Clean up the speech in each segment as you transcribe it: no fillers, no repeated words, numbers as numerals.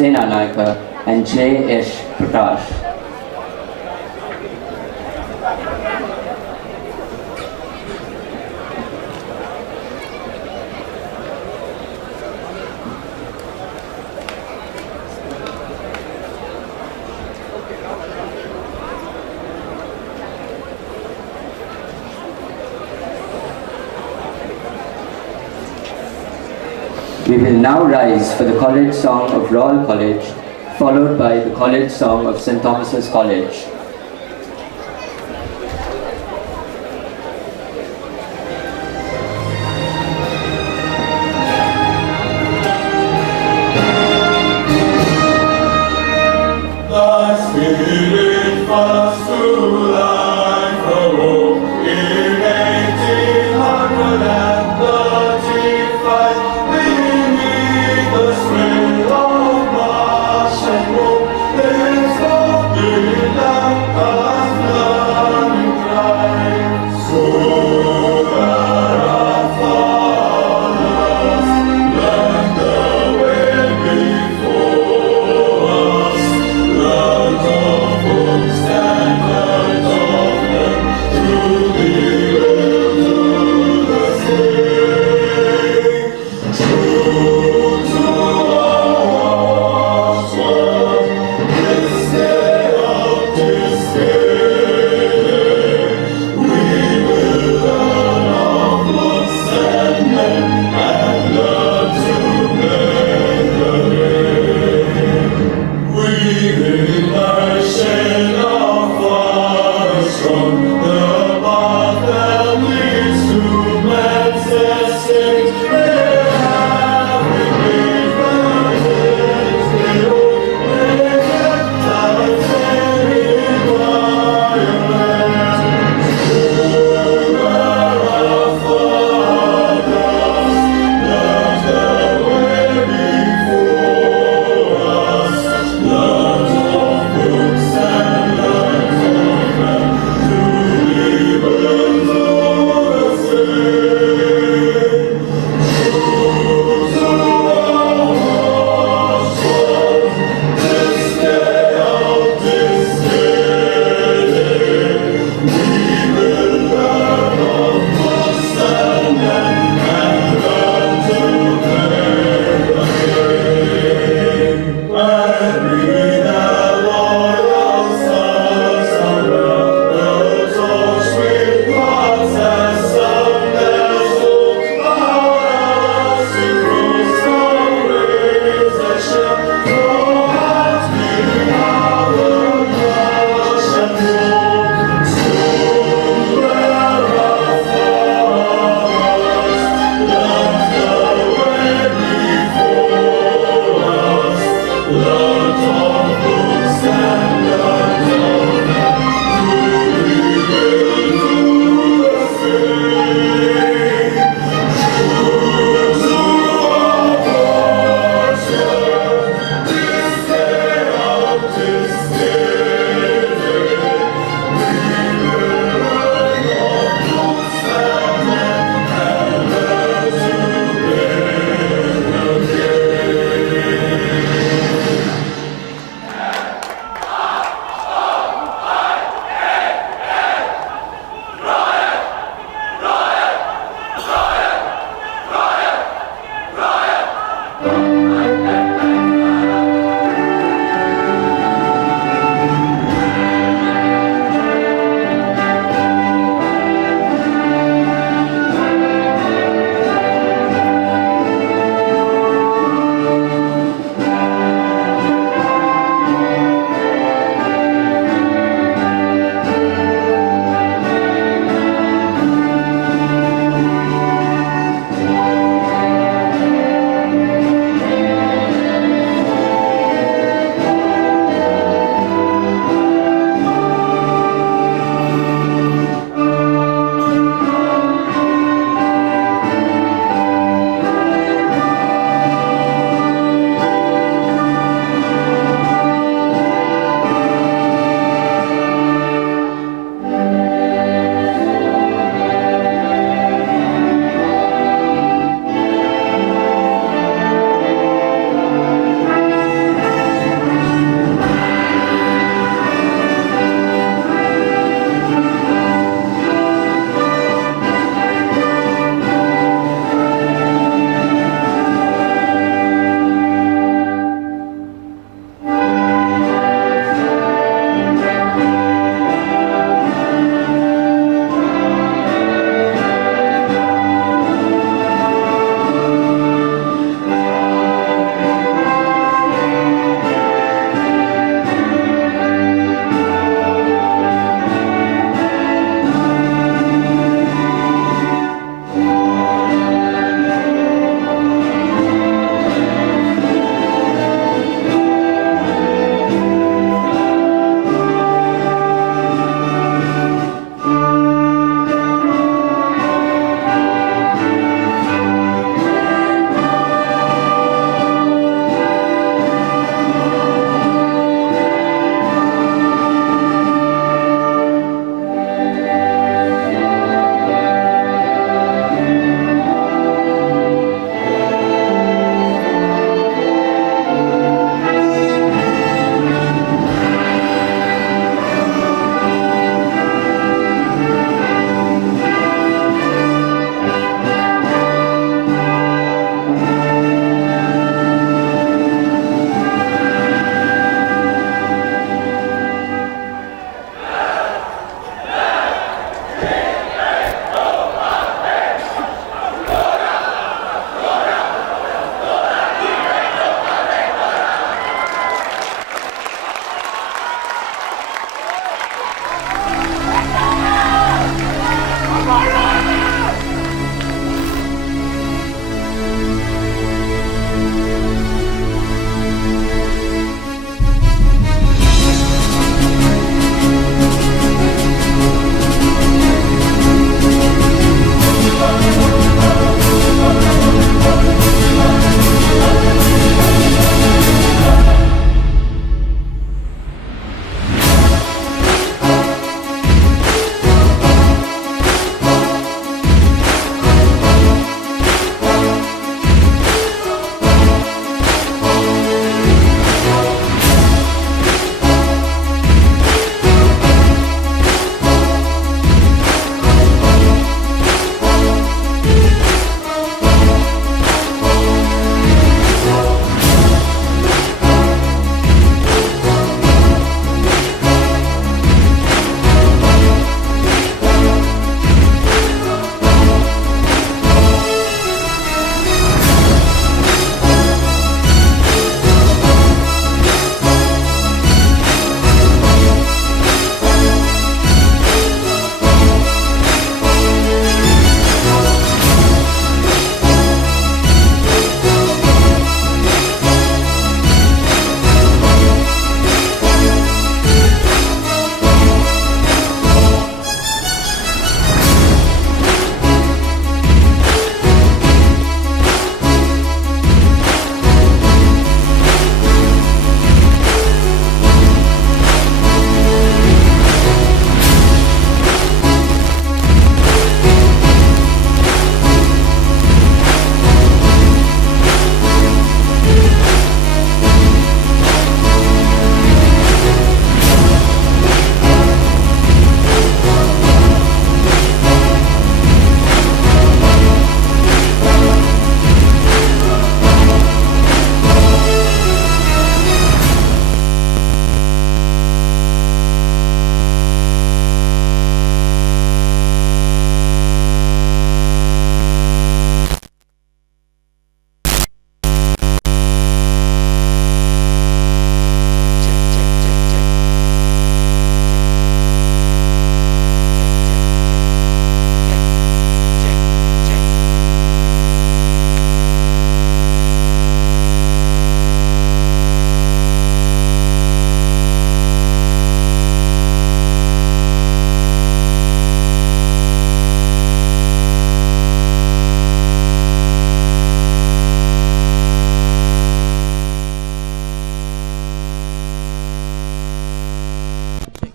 Abeynayake and J.S. Prakash. We will now rise for the College Song of Royal College, followed by the College Song of St. Thomas's College. Love.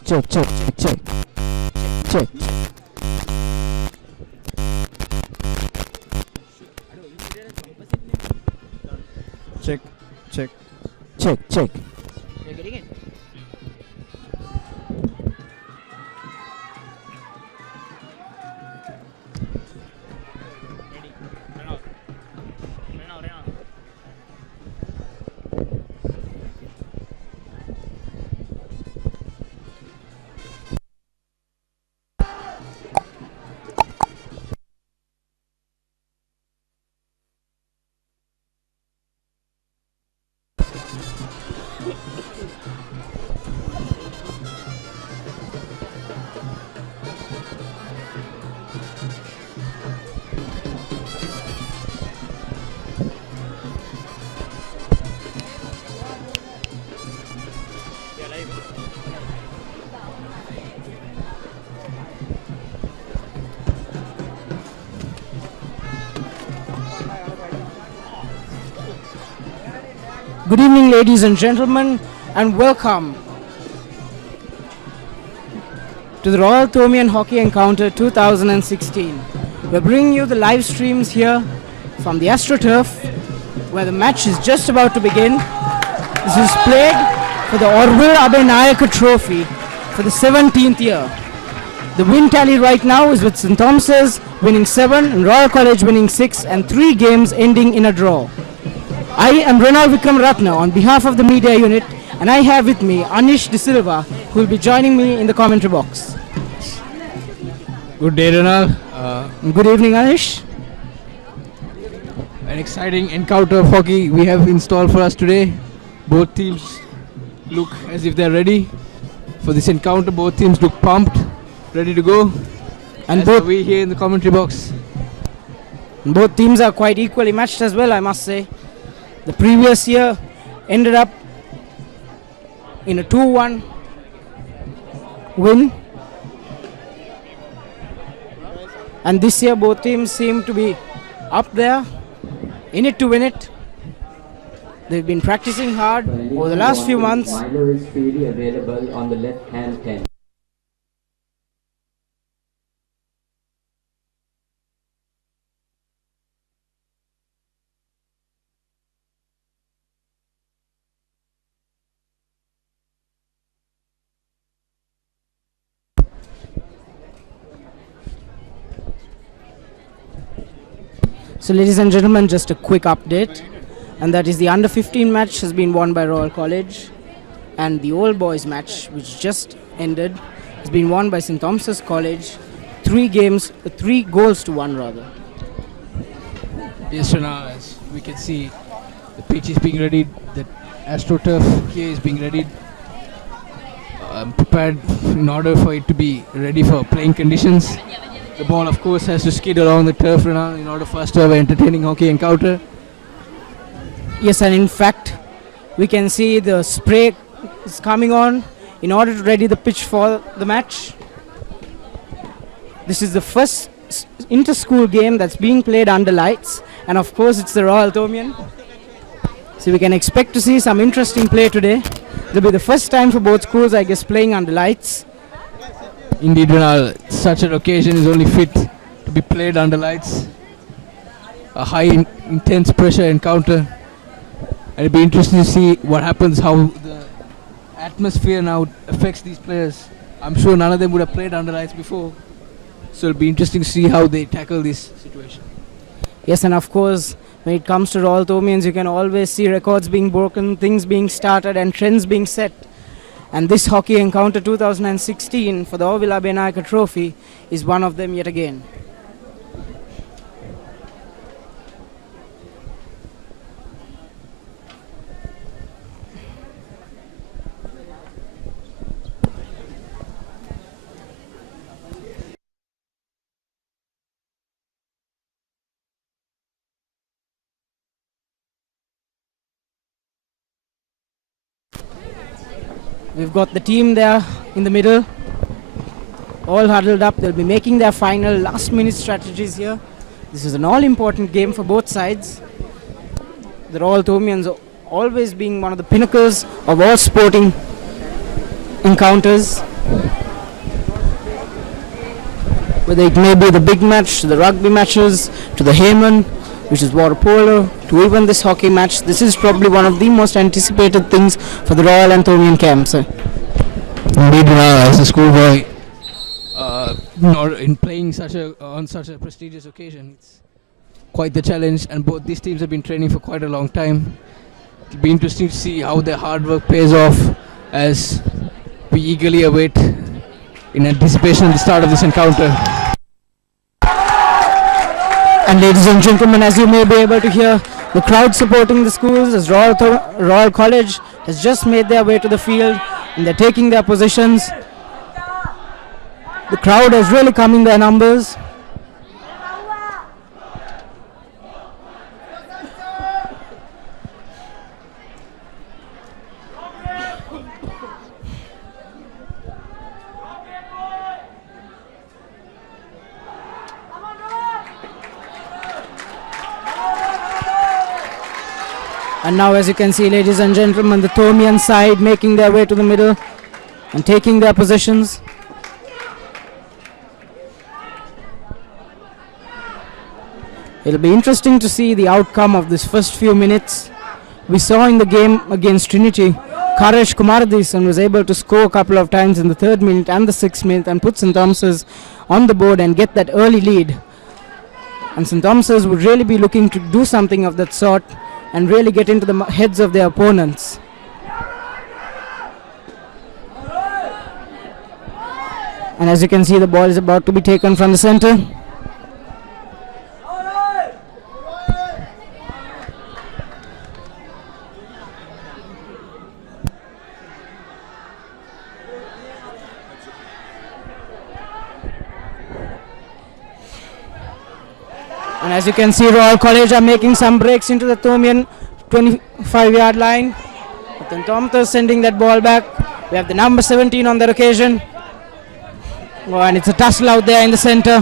Check, check, check, check. Check. Check, check. Check, check. You're getting it? Ready. Run out. Run out, run out. Yeah, live. Good evening, ladies and gentlemen, and welcome to the Royal Thomian Hockey Encounter 2016. We're bringing you the live streams here from the AstroTurf, where the match is just about to begin. This is played for the Orville Abeynayake Trophy for the 17th year. The win tally right now is with St. Thomas's winning 7 and Royal College winning 6 and 3 games ending in a draw. I am Ronald Vikram Ratna on behalf of the media unit, and I have with me Anish De Silva, who will be joining me in the commentary box. Good day, Ronald. Good evening, Anish. An exciting encounter of hockey we have in store for us today. Both teams look as if they're ready for this encounter. Both teams look pumped, ready to go. And As both are we here in the commentary box. both teams are quite equally matched as well, I must say. The previous year ended up in a 2-1 win. And this year both teams seem to be up there, in it to win it. They've been practicing hard over the last few months. Milo is freely available on the left-hand tent. So ladies and gentlemen, just a quick update, and that is the under 15 match has been won by Royal College, and the old boys match, which just ended, has been won by St. Thomas's College. 3 goals to 1 rather. Yes, Ronald, as we can see, the pitch is being readied. The AstroTurf here is being readied. Prepared in order for it to be ready for playing conditions. The ball, of course, has to skid along the turf, Ronald, in order for us to have an entertaining hockey encounter. Yes, and in fact, we can see the spray is coming on in order to ready the pitch for the match. This is the first inter-school game that's being played under lights, and of course it's the Royal Thomian. So we can expect to see some interesting play today. It'll be the first time for both schools, I guess, playing under lights. Indeed, Ronald, such an occasion is only fit to be played under lights. A high intense pressure encounter. And it'll be interesting to see what happens, how the atmosphere now affects these players. I'm sure none of them would have played under lights before. So it'll be interesting to see how they tackle this situation. Yes, and of course, when it comes to Royal Thomians, you can always see records being broken, things being started, and trends being set. And this Hockey Encounter 2016 for the Orville Abeynayake Trophy is one of them yet again. We've got the team there in the middle, all huddled up. They'll be making their final last-minute strategies here. This is an all-important game for both sides. The Royal Thomians always being one of the pinnacles of all sporting encounters. Whether it may be the big match, to the rugby matches, to the Hayman, which is water polo, to even this hockey match, this is probably one of the most anticipated things for the Royal and Thomian camps. Indeed, as a schoolboy, in playing on such a prestigious occasion, it's quite the challenge, and both these teams have been training for quite a long time. It'll be interesting to see how their hard work pays off as we eagerly await in anticipation of the start of this encounter. And ladies and gentlemen, as you may be able to hear, the crowd supporting the schools as Royal College has just made their way to the field and they're taking their positions. The crowd has really come in their numbers. And now, as you can see, ladies and gentlemen, the Thomian side making their way to the middle and taking their positions. It'll be interesting to see the outcome of this first few minutes. We saw in the game against Trinity, Karesh Kumaradisan was able to score a couple of times in the 3rd minute and the 6th minute and put St. Thomas's on the board and get that early lead. And St. Thomas's would really be looking to do something of that sort and really get into the heads of their opponents. And as you can see, the ball is about to be taken from the center. And as you can see, Royal College are making some breaks into the Thomian 25-yard line. But then Thomas sending that ball back. We have the number 17 on that occasion. Oh, and it's a tussle out there in the center.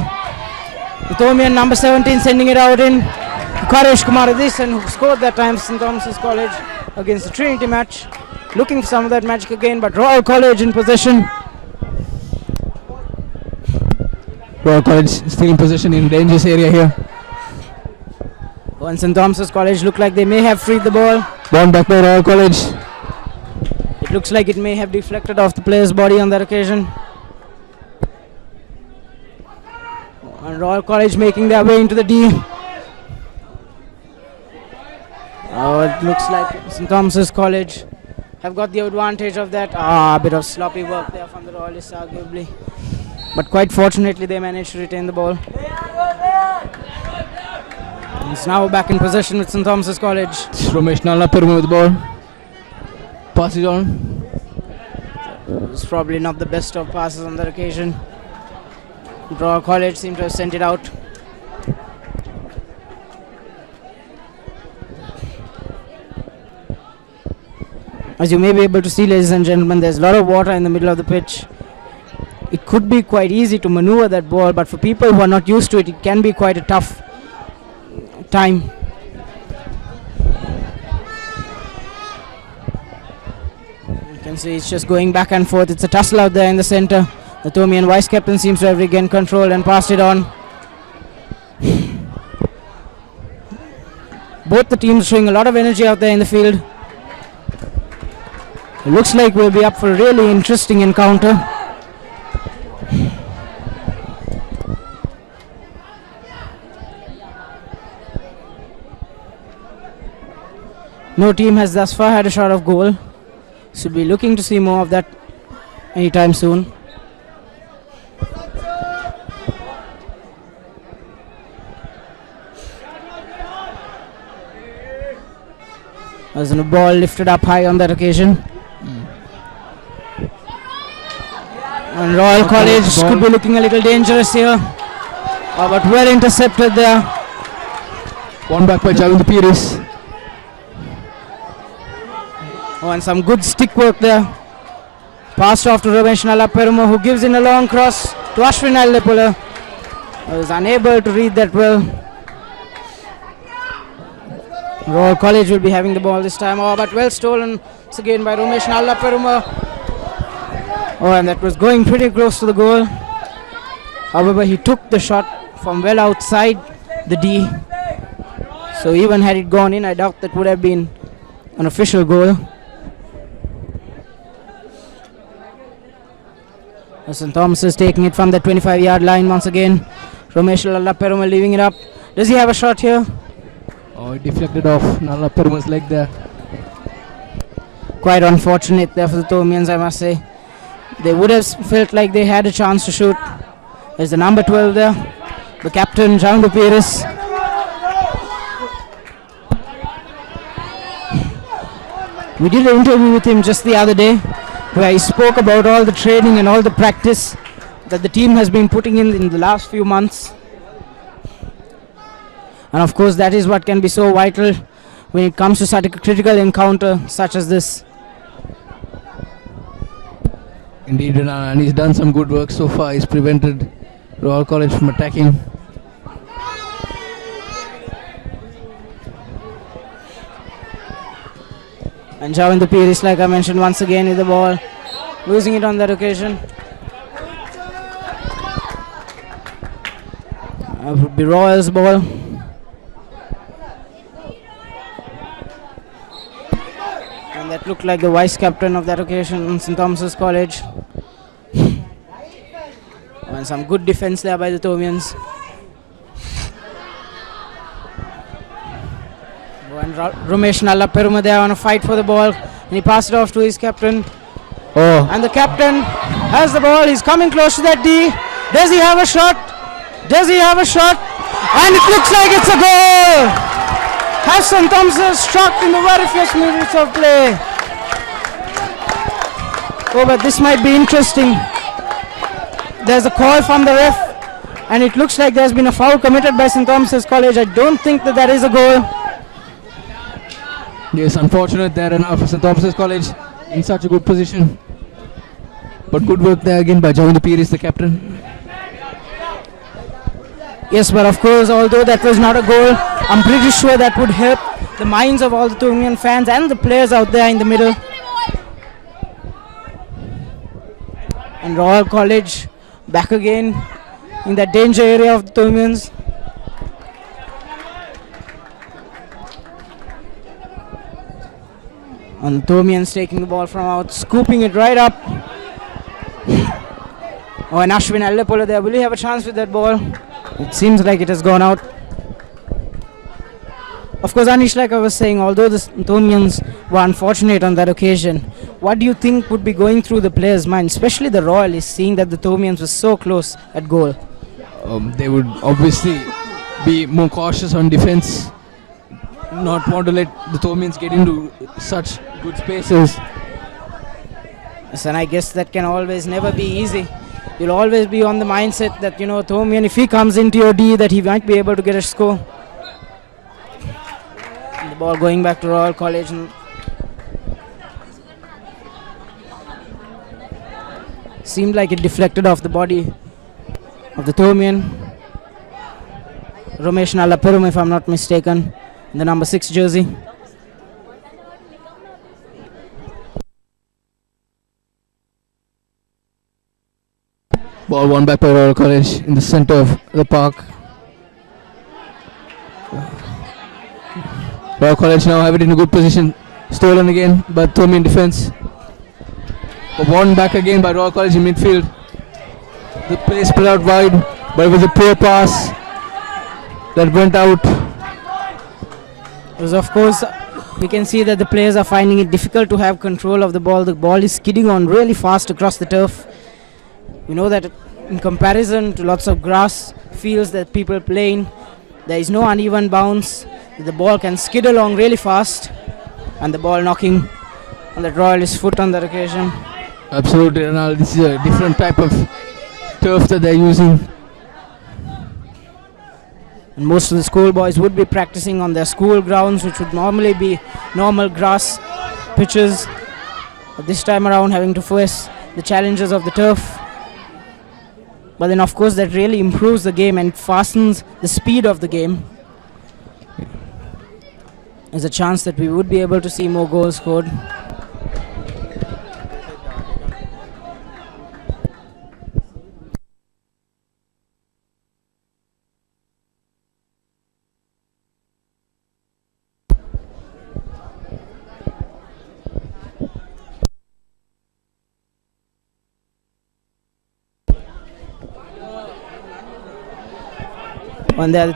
The Thomian number 17 sending it out in. Karesh Kumaradisan, who scored that time St. Thomas's College against the Trinity match. Looking for some of that magic again, but Royal College in possession. Royal College still in possession in dangerous area here. And St. Thomas's College look like they may have freed the ball. One back by Royal College. It looks like it may have deflected off the player's body on that occasion. And Royal College making their way into the D. Oh, it looks like St. Thomas's College have got the advantage of that. A bit of sloppy work there from the Royalists, arguably. But quite fortunately, they managed to retain the ball. It's now back in possession with St. Thomas's College. Ramesh Nalapurma with the ball. Pass it on. It's probably not the best of passes on that occasion. Royal College seemed to have sent it out. As you may be able to see, ladies and gentlemen, there's a lot of water in the middle of the pitch. It could be quite easy to maneuver that ball, but for people who are not used to it, it can be quite a tough time. You can see it's just going back and forth. It's a tussle out there in the center. The Thomian vice captain seems to have regained control and passed it on. Both the teams showing a lot of energy out there in the field. It looks like we'll be up for a really interesting encounter. No team has thus far had a shot of goal. Should be looking to see more of that anytime soon. There's a ball lifted up high on that occasion. And Royal College could be looking a little dangerous here. But well intercepted there. One back by Javinda Pires. Oh, and some good stick work there. Passed off to Ramesh Nalaperuma, who gives in a long cross to Ashwin Allepula. He was unable to read that well. Royal College will be having the ball this time. Oh, but well stolen once again by Ramesh Nalaperuma. Oh, and that was going pretty close to the goal. However, he took the shot from well outside the D. So even had it gone in, I doubt that would have been an official goal. St. Thomas is taking it from the 25-yard line once again. Ramesh Lalla Perumal leaving it up. Does he have a shot here? Oh, it deflected off Nalla Perumal's leg there. Quite unfortunate there for the Thomians, I must say. They would have felt like they had a chance to shoot. There's the number 12 there, the captain, Jandu Pires. We did an interview with him just the other day where he spoke about all the training and all the practice that the team has been putting in the last few months. And of course that is what can be so vital when it comes to such a critical encounter such as this. Indeed, and he's done some good work so far. He's prevented Royal College from attacking. And Javindu Pires, like I mentioned, once again with the ball, losing it on that occasion. Would be Royals' ball. And that looked like the vice captain of that occasion in St. Thomas's College. And some good defense there by the Thomians. And Ramesh Nalla Peruma there on a fight for the ball, and he passed it off to his captain. Oh, And the captain has the ball. He's coming close to that D. Does he have a shot? Does he have a shot? And it looks like it's a goal. Has St. Thomas struck in the very first minutes of play. Oh, but this might be interesting. There's a call from the ref, and it looks like there's been a foul committed by St. Thomas's College. I don't think that is a goal. yes, unfortunate there and for St. Thomas's College in such a good position. But good work there again by Javindu Pires, the captain. Yes, but of course, although that was not a goal, I'm pretty sure that would help the minds of all the Thomian fans and the players out there in the middle. And Royal College back again in that danger area of the Thomians. And the Thomians taking the ball from out, scooping it right up. Oh, and Ashwin Allepola there. Will he have a chance with that ball? It seems like it has gone out. Of course, Anish, like I was saying, although the Thomians were unfortunate on that occasion, what do you think would be going through the players' mind, especially the Royalists, seeing that the Thomians were so close at goal? They would obviously be more cautious on defense, not want to let the Thomians get into such good spaces. Yes, and I guess that can always never be easy. You'll always be on the mindset that, Thomian, if he comes into your D, that he might be able to get a score. And the ball going back to Royal College. Seemed like it deflected off the body of the Thomian. Ramesh Nalla Perum, if I'm not mistaken, in the number 6 jersey. Ball won back by Royal College in the center of the park. Royal College now have it in a good position. Stolen again by Thomian defense. But won back again by Royal College in midfield. The play spread out wide, but it was a poor pass that went out. Because of course, we can see that the players are finding it difficult to have control of the ball. The ball is skidding on really fast across the turf. We know that in comparison to lots of grass fields that people play in, there is no uneven bounce. The ball can skid along really fast, and the ball knocking on the Royalist foot on that occasion. Absolutely, Ronald. This is a different type of turf that they're using. And most of the schoolboys would be practicing on their school grounds, which would normally be normal grass pitches. But this time around, having to face the challenges of the turf. But then, of course, that really improves the game and fastens the speed of the game. There's a chance that we would be able to see more goals scored. On the other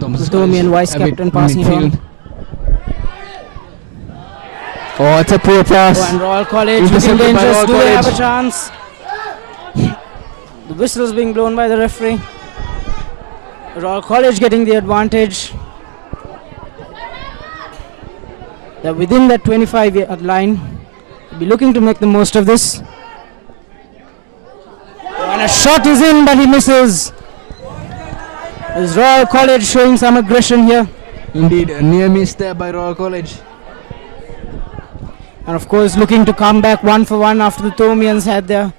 Thomas Thomian vice captain passing it on. Oh, it's a poor pass. Oh, and Royal College looking Intercepted by dangerous. Royal Do they have a College. chance? The whistle is being blown by the referee. Royal College getting the advantage. They're within that 25-yard line. Be looking to make the most of this. And a shot is in, but he misses. Is Royal College showing some aggression here? Indeed, a near miss there by Royal College. And of course looking to come back 1-for-1 after the Thomians had their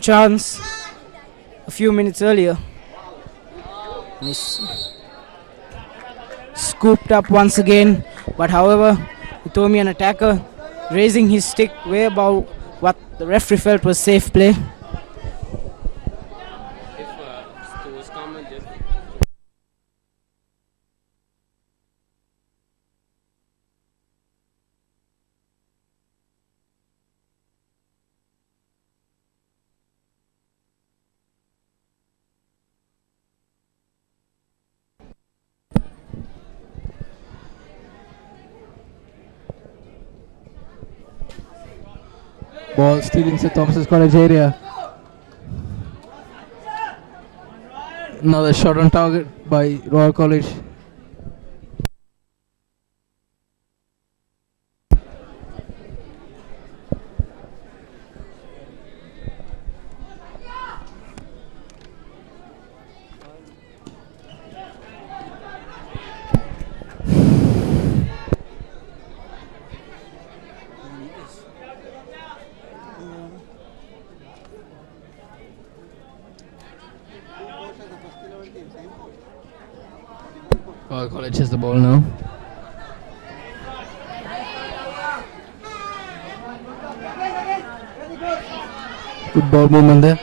chance a few minutes earlier. Scooped up once again, but however the Thomian attacker raising his stick way above what the referee felt was safe play. Ball still in S.Thomas College area. Another shot on target by Royal College. Royal College has the ball now. Good ball movement there.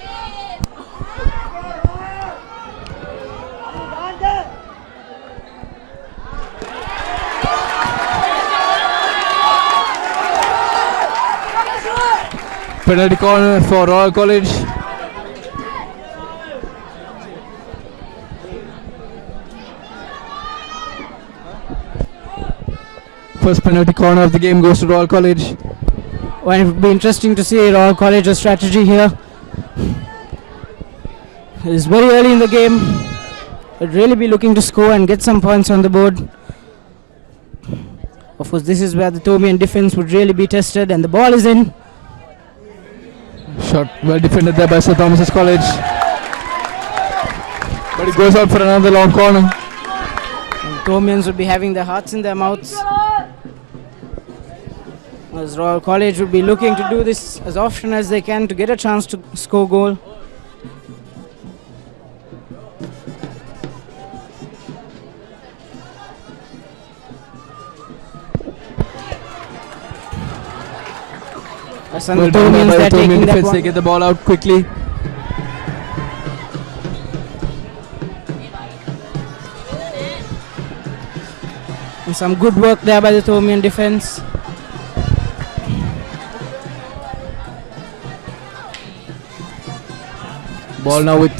Penalty corner for Royal College. First penalty corner of the game goes to Royal College. Well, it would be interesting to see Royal College's strategy here. It is very early in the game. They'd really be looking to score and get some points on the board. Of course, this is where the Thomian defense would really be tested, and the ball is in. Shot well defended there by S.Thomas College. But it goes out for another long corner. And the Thomians would be having their hearts in their mouths, as Royal College would be looking to do this as often as they can to get a chance to score goal. As Well the done Thomians, by they're the taking Thomian that defense. one. They get the ball out quickly. And some good work there by the Thomian defense. Ball now with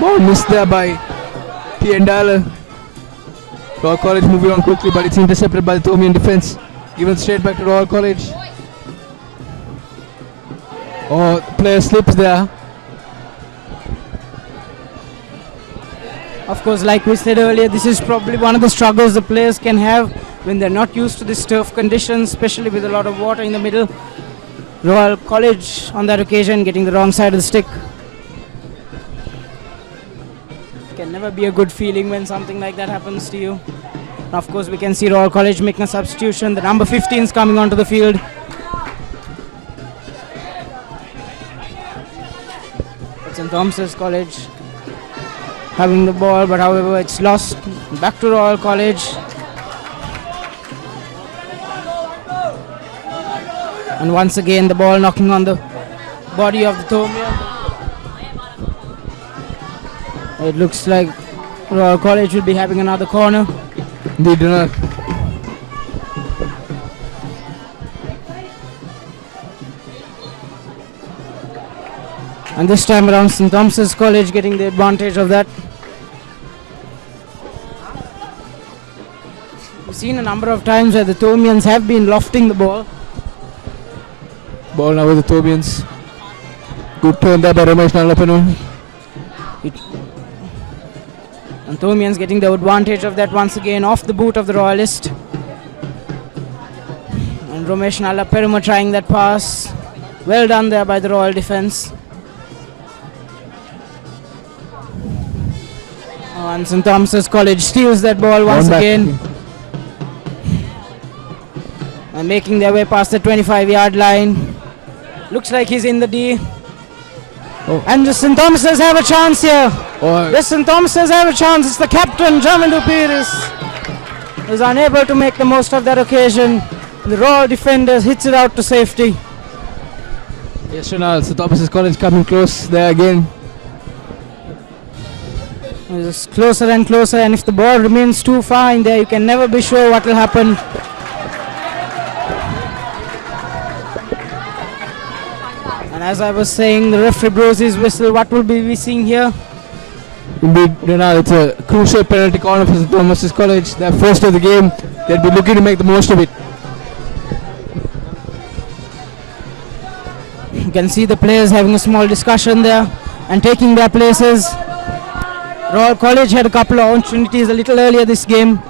ball missed there by T. Endala. Royal College moving on quickly, but it's intercepted by the Thomian defense. Given straight back to Royal College. Oh, the player slips there. Of course, like we said earlier, this is probably one of the struggles the players can have when they're not used to this turf conditions, especially with a lot of water in the middle. Royal College on that occasion getting the wrong side of the stick. Can never be a good feeling when something like that happens to you. And of course, we can see Royal College making a substitution. The number 15 is coming onto the field. It's S.Thomas College having the ball, but however it's lost. Back to Royal College. And once again the ball knocking on the body of the Thomian. It looks like Royal College will be having another corner. They do not. And this time around, St. Thomas's College getting the advantage of that. We've seen a number of times where the Thomians have been lofting the ball. Ball now with the Thomians. Good turn there by Ramesh Nalapenu. And Thomians getting the advantage of that once again off the boot of the Royalist. And Ramesh Nalaperuma trying that pass. Well done there by the Royal defence. And St. Thomas's College steals that ball once again. And making their way past the 25-yard line. Looks like he's in the D. Oh. And the St. Thomas's have a chance here. Oh. The St. Thomas's have a chance. It's the captain, Jamindu Pires, who's unable to make the most of that occasion. The Royal defenders hits it out to safety. Yes, Ronald. St. Thomas's College coming close there again. It's closer and closer, and if the ball remains too far in there, you can never be sure what will happen. And as I was saying, the referee blows his whistle. What will we be seeing here? Indeed, Ronald, it's a crucial penalty corner for St. Thomas's College. They're first of the game. They'll be looking to make the most of it. You can see the players having a small discussion there and taking their places. Royal College had a couple of opportunities a little earlier this game.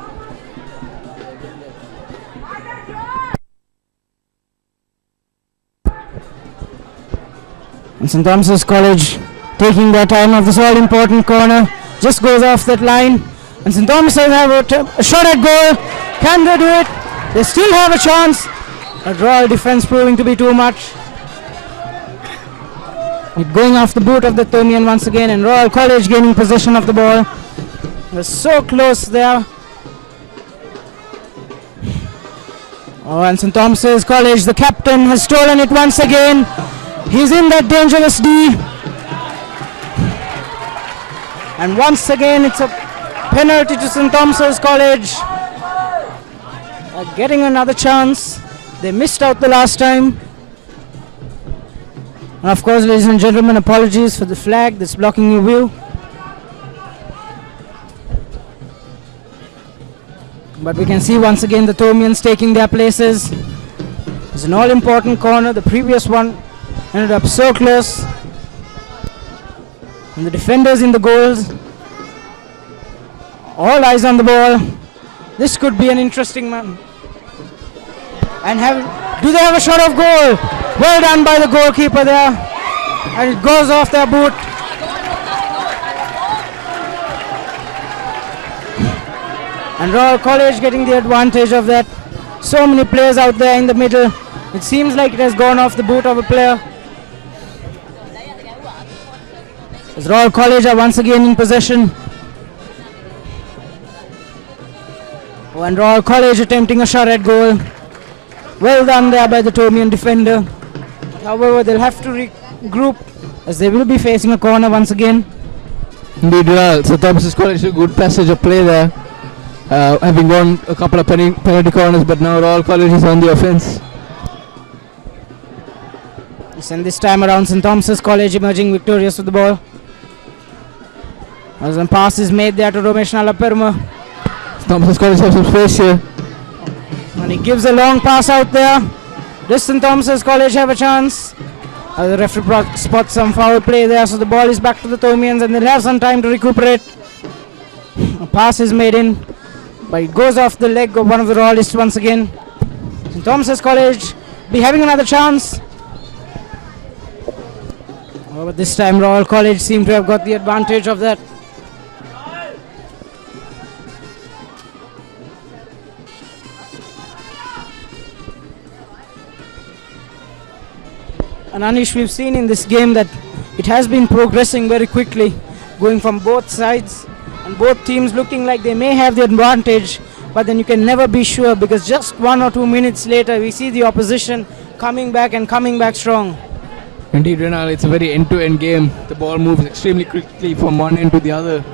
And St. Thomas's College taking their time of this all-important corner. Just goes off that line. And St. Thomas's have a shot at goal. Can they do it? They still have a chance. But Royal defense proving to be too much. Going off the boot of the Thomian once again, and Royal College gaining possession of the ball. They're so close there. Oh, and St. Thomas's College, the captain, has stolen it once again. He's in that dangerous D. And once again, it's a penalty to St. Thomas's College. Getting another chance. They missed out the last time. And of course, ladies and gentlemen, apologies for the flag that's blocking your view. But we can see once again the Thomians taking their places. It's an all-important corner. The previous one ended up so close. And the defenders in the goals. All eyes on the ball. This could be an interesting one. And do they have a shot of goal? Well done by the goalkeeper there. And it goes off their boot. And Royal College getting the advantage of that. So many players out there in the middle. It seems like it has gone off the boot of a player. As Royal College are once again in possession. And Royal College attempting a shot at goal. Well done there by the Thomian defender. However, they'll have to regroup as they will be facing a corner once again. Indeed, St. Thomas's College a good passage of play there. Having won a couple of penalty corners, but now Royal College is on the offense. And this time around, St. Thomas's College emerging victorious with the ball. As a pass is made there to Ramesh Nalaperuma. St. Thomas's College have some space here. And he gives a long pass out there. Does St. Thomas's College have a chance? The referee spots some foul play there, so the ball is back to the Thomians and they'll have some time to recuperate. A pass is made in, but it goes off the leg of one of the Royalists once again. St. Thomas's College be having another chance. Oh, but this time Royal College seem to have got the advantage of that. And Anish, we've seen in this game that it has been progressing very quickly, going from both sides and both teams looking like they may have the advantage, but then you can never be sure because just 1 or 2 minutes later we see the opposition coming back and coming back strong. Indeed, Renal, it's a very end-to-end game. The ball moves extremely quickly from one end to the other.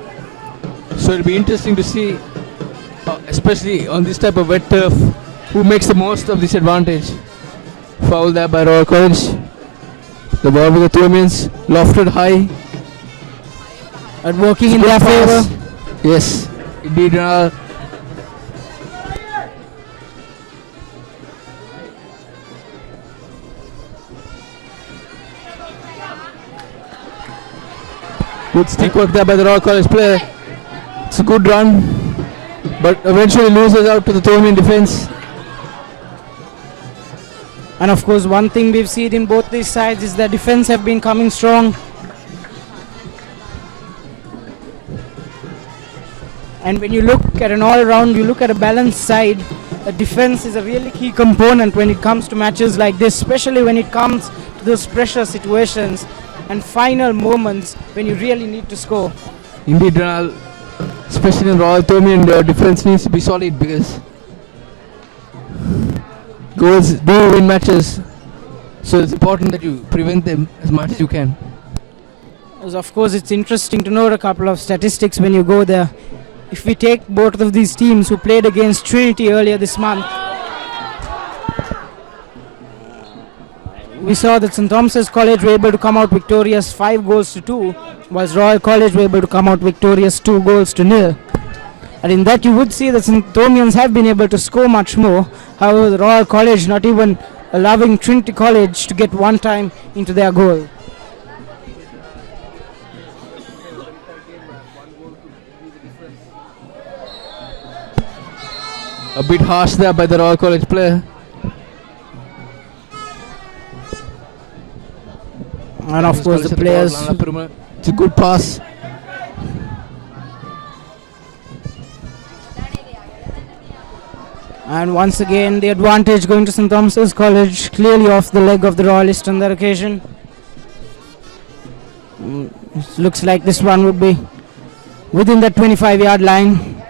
So it'll be interesting to see, especially on this type of wet turf, who makes the most of this advantage. Foul there by Royal College. The ball with the Thuamians lofted high. And working in their favor. Yes, indeed. Good stick work there by the Royal College player. It's a good run, but eventually loses out to the Thuamian defense. And of course, one thing we've seen in both these sides is the defense have been coming strong. And when you look at an all-round, you look at a balanced side, a defense is a really key component when it comes to matches like this, especially when it comes to those pressure situations and final moments when you really need to score. Indeed, Ronald, especially in Royal Thuamian, the defense needs to be solid because goals do win matches. So it's important that you prevent them as much as you can. As of course, it's interesting to note a couple of statistics when you go there. If we take both of these teams who played against Trinity earlier this month, we saw that St. Thomas's College were able to come out victorious 5-2, whilst Royal College were able to come out victorious 2-0. And in that you would see that St. Thomians have been able to score much more. However, the Royal College not even allowing Trinity College to get one time into their goal. A bit harsh there by the Royal College player. And of course the players. It's a good pass. And once again the advantage going to St. Thomas's College, clearly off the leg of the Royalist on that occasion. It looks like this one would be within that 25-yard line.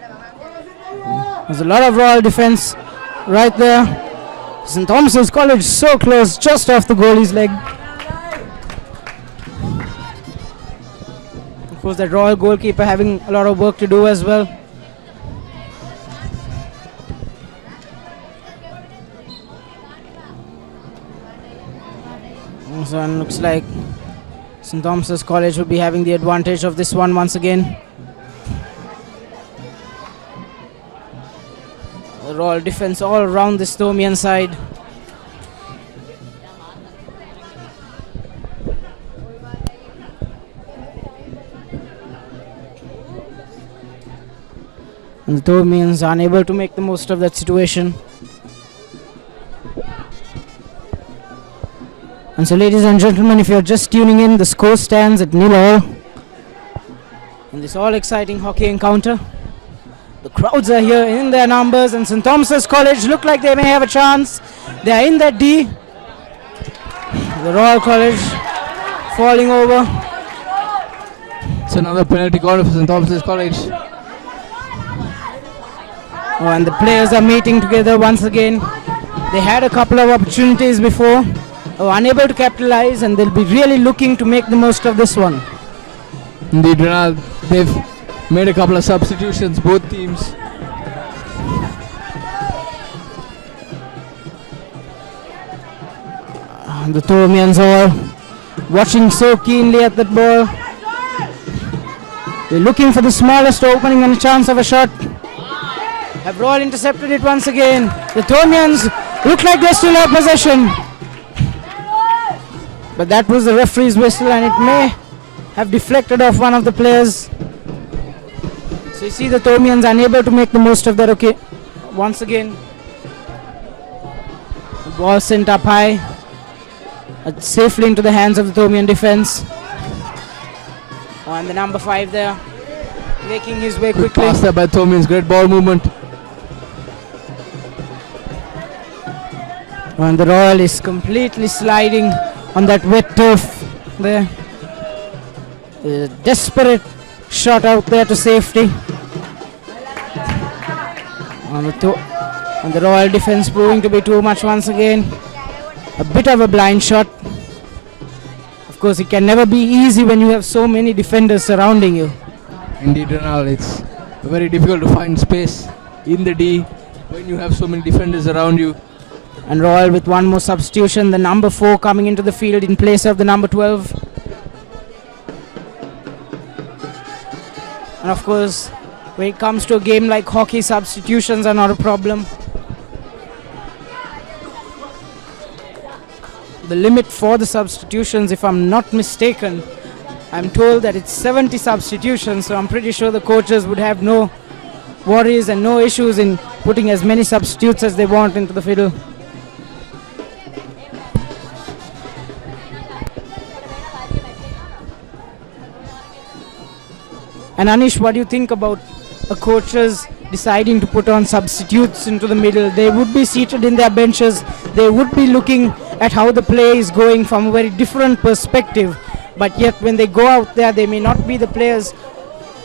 There's a lot of Royal defense right there. St. Thomas's College so close, just off the goalie's leg. Of course, that Royal goalkeeper having a lot of work to do as well. So it looks like St. Thomas's College will be having the advantage of this one once again. The Royal defense all around this Thomian side. And the Thomians are unable to make the most of that situation. And so, ladies and gentlemen, if you're just tuning in, the score stands at 0-0 in this all-exciting hockey encounter. The crowds are here in their numbers, and St. Thomas's College look like they may have a chance. They are in that D. The Royal College falling over. It's another penalty corner for St. Thomas's College. Oh, and the players are meeting together once again. They had a couple of opportunities before, unable to capitalize, and they'll be really looking to make the most of this one. Indeed, Ronald, they've made a couple of substitutions, both teams. The Thomians are watching so keenly at that ball. They're looking for the smallest opening and a chance of a shot. Have Royal intercepted it once again. The Thomians look like they still have possession. But that was the referee's whistle, and it may have deflected off one of the players. So you see the Thomians unable to make the most of that. Okay, once again. The ball sent up high. Safely into the hands of the Thomian defense. Oh, and the number 5 there, making his way quickly. Pass there by Thomians, great ball movement. Oh, and the Royal is completely sliding on that wet turf there. A desperate shot out there to safety. And the Royal defense proving to be too much once again. A bit of a blind shot. Of course, it can never be easy when you have so many defenders surrounding you. Indeed, Ronald, it's very difficult to find space in the D when you have so many defenders around you. And Royal with one more substitution, the number 4 coming into the field in place of the number 12. And of course, when it comes to a game like hockey, substitutions are not a problem. The limit for the substitutions, if I'm not mistaken, I'm told that it's 70 substitutions, so I'm pretty sure the coaches would have no worries and no issues in putting as many substitutes as they want into the field. And Anish, what do you think about coaches deciding to put on substitutes into the middle? They would be seated in their benches. They would be looking at how the play is going from a very different perspective. But yet when they go out there, they may not be the players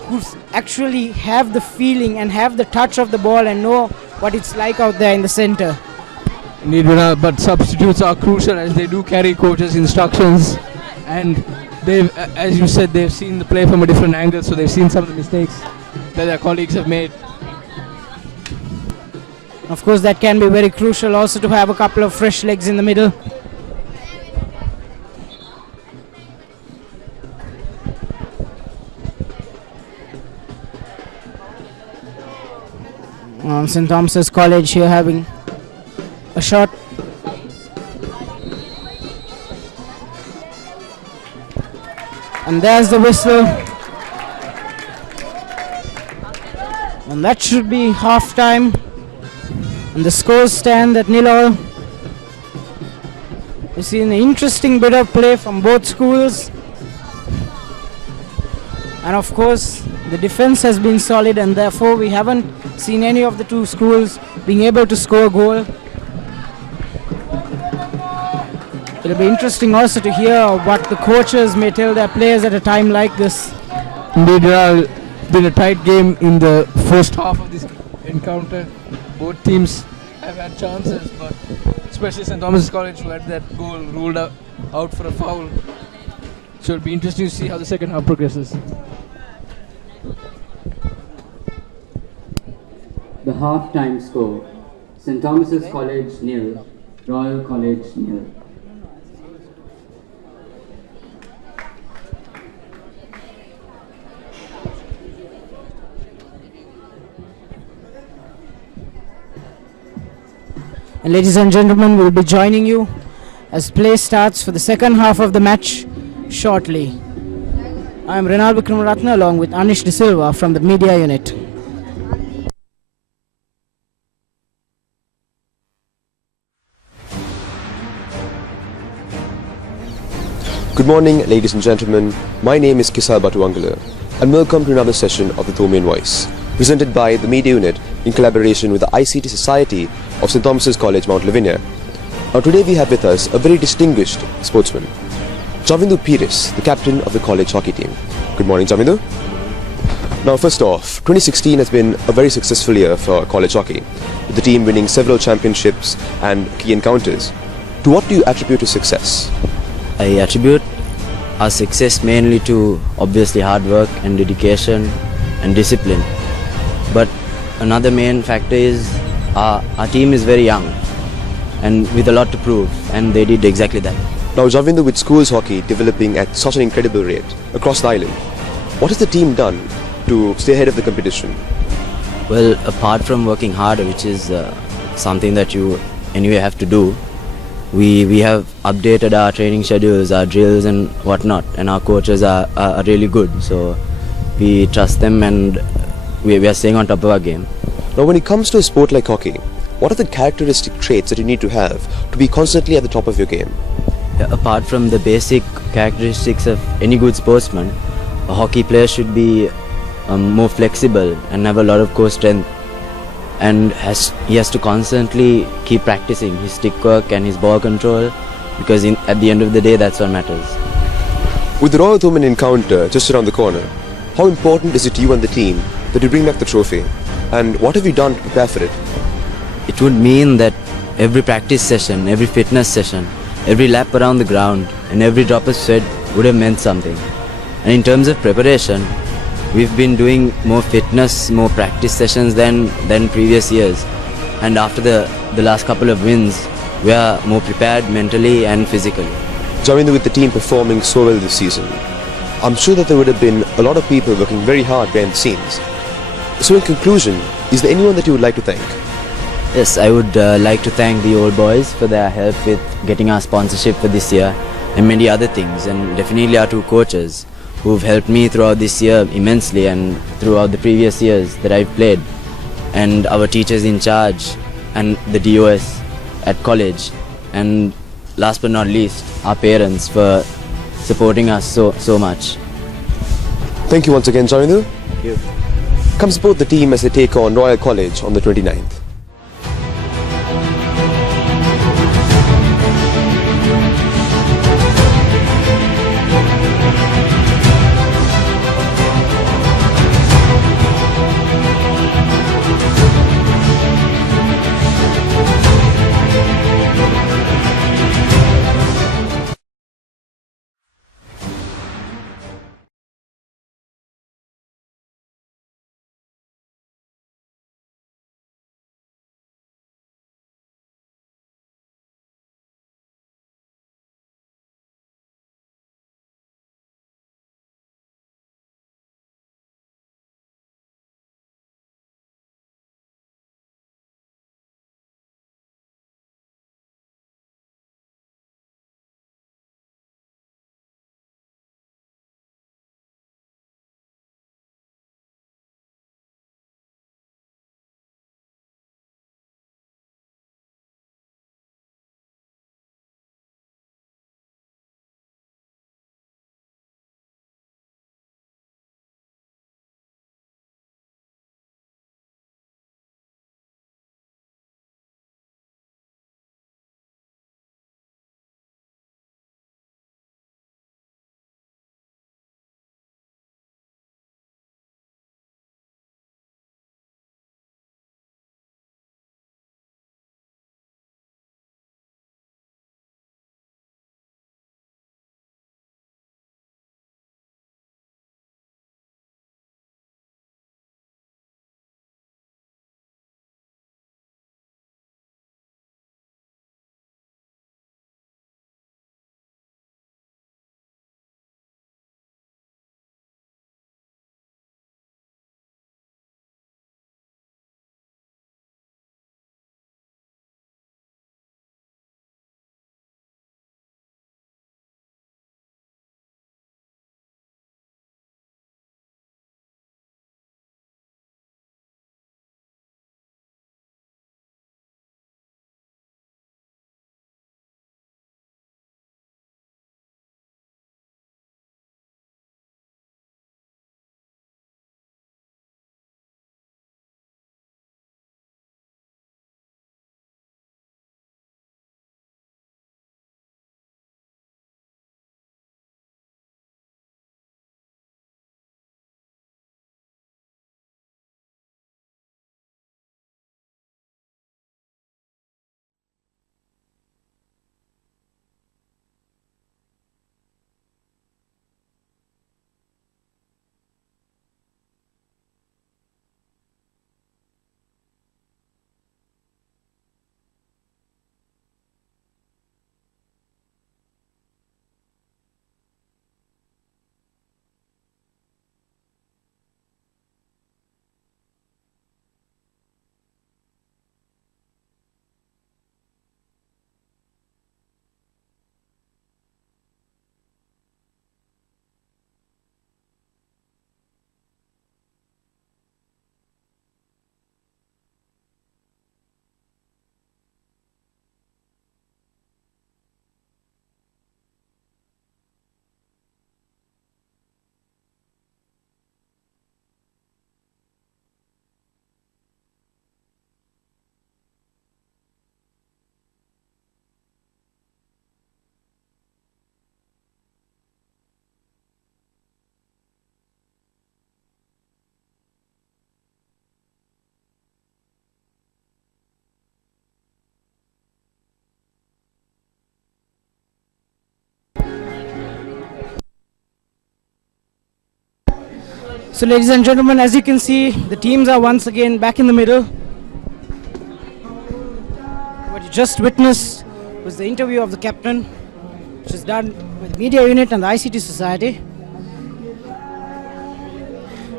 who actually have the feeling and have the touch of the ball and know what it's like out there in the center. Indeed, but substitutes are crucial as they do carry coaches' instructions, and they've, as you said, they've seen the play from a different angle, so they've seen some of the mistakes that their colleagues have made. Of course, that can be very crucial also to have a couple of fresh legs in the middle. St. Thomas's College here having a shot. And there's the whistle. And that should be half time. And the scores stand at 0-0. We've seen an interesting bit of play from both schools. And of course, the defense has been solid, and therefore we haven't seen any of the two schools being able to score a goal. It'll be interesting also to hear what the coaches may tell their players at a time like this. Indeed, it's been a tight game in the first half of this encounter. Both teams have had chances, but especially St. Thomas College, who had that goal ruled out for a foul. So it'll be interesting to see how the second half progresses. The half-time score: St. Thomas's College 0, Royal College 0. And ladies and gentlemen, we'll be joining you as play starts for the second half of the match shortly. I am Renal Vikramaratna along with Anish De Silva from the media unit. Good morning, ladies and gentlemen. My name is Kisal Batuangala, and welcome to another session of the Thomian Voice, presented by the media unit in collaboration with the ICT Society of St. Thomas's College, Mount Lavinia. Now today we have with us a very distinguished sportsman, Javindu Pires, the captain of the college hockey team. Good morning, Javindu. Now first off, 2016 has been a very successful year for college hockey, with the team winning several championships and key encounters. To what do you attribute your success? I attribute our success mainly to obviously hard work and dedication and discipline. But another main factor is our team is very young and with a lot to prove, and they did exactly that. Now Javindu, with schools hockey developing at such an incredible rate across the island, what has the team done to stay ahead of the competition? Well, apart from working hard, which is something that you anyway have to do, we have updated our training schedules, our drills and whatnot, and our coaches are really good, so we trust them and we are staying on top of our game. Now when it comes to a sport like hockey, what are the characteristic traits that you need to have to be constantly at the top of your game? Apart from the basic characteristics of any good sportsman, a hockey player should be more flexible and have a lot of core strength, and he has to constantly keep practicing his stick work and his ball control, because at the end of the day that's what matters. With the Royal Thomian encounter just around the corner, how important is it to you and the team that you bring back the trophy, and what have you done to prepare for it? It would mean that every practice session, every fitness session, every lap around the ground and every drop of sweat would have meant something. And in terms of preparation, we've been doing more fitness, more practice sessions than previous years. And after the last couple of wins, we are more prepared mentally and physically. Joining with the team performing so well this season, I'm sure that there would have been a lot of people working very hard behind the scenes. So in conclusion, is there anyone that you would like to thank? Yes, I would like to thank the old boys for their help with getting our sponsorship for this year and many other things, and definitely our two coaches who've helped me throughout this year immensely and throughout the previous years that I've played, and our teachers in charge and the DOS at college, and last but not least our parents for supporting us so much. Thank you once again, Joinil. Thank you. Come support the team as they take on Royal College on the 29th. So ladies and gentlemen, as you can see, the teams are once again back in the middle. What you just witnessed was the interview of the captain, which is done with the media unit and the ICT society.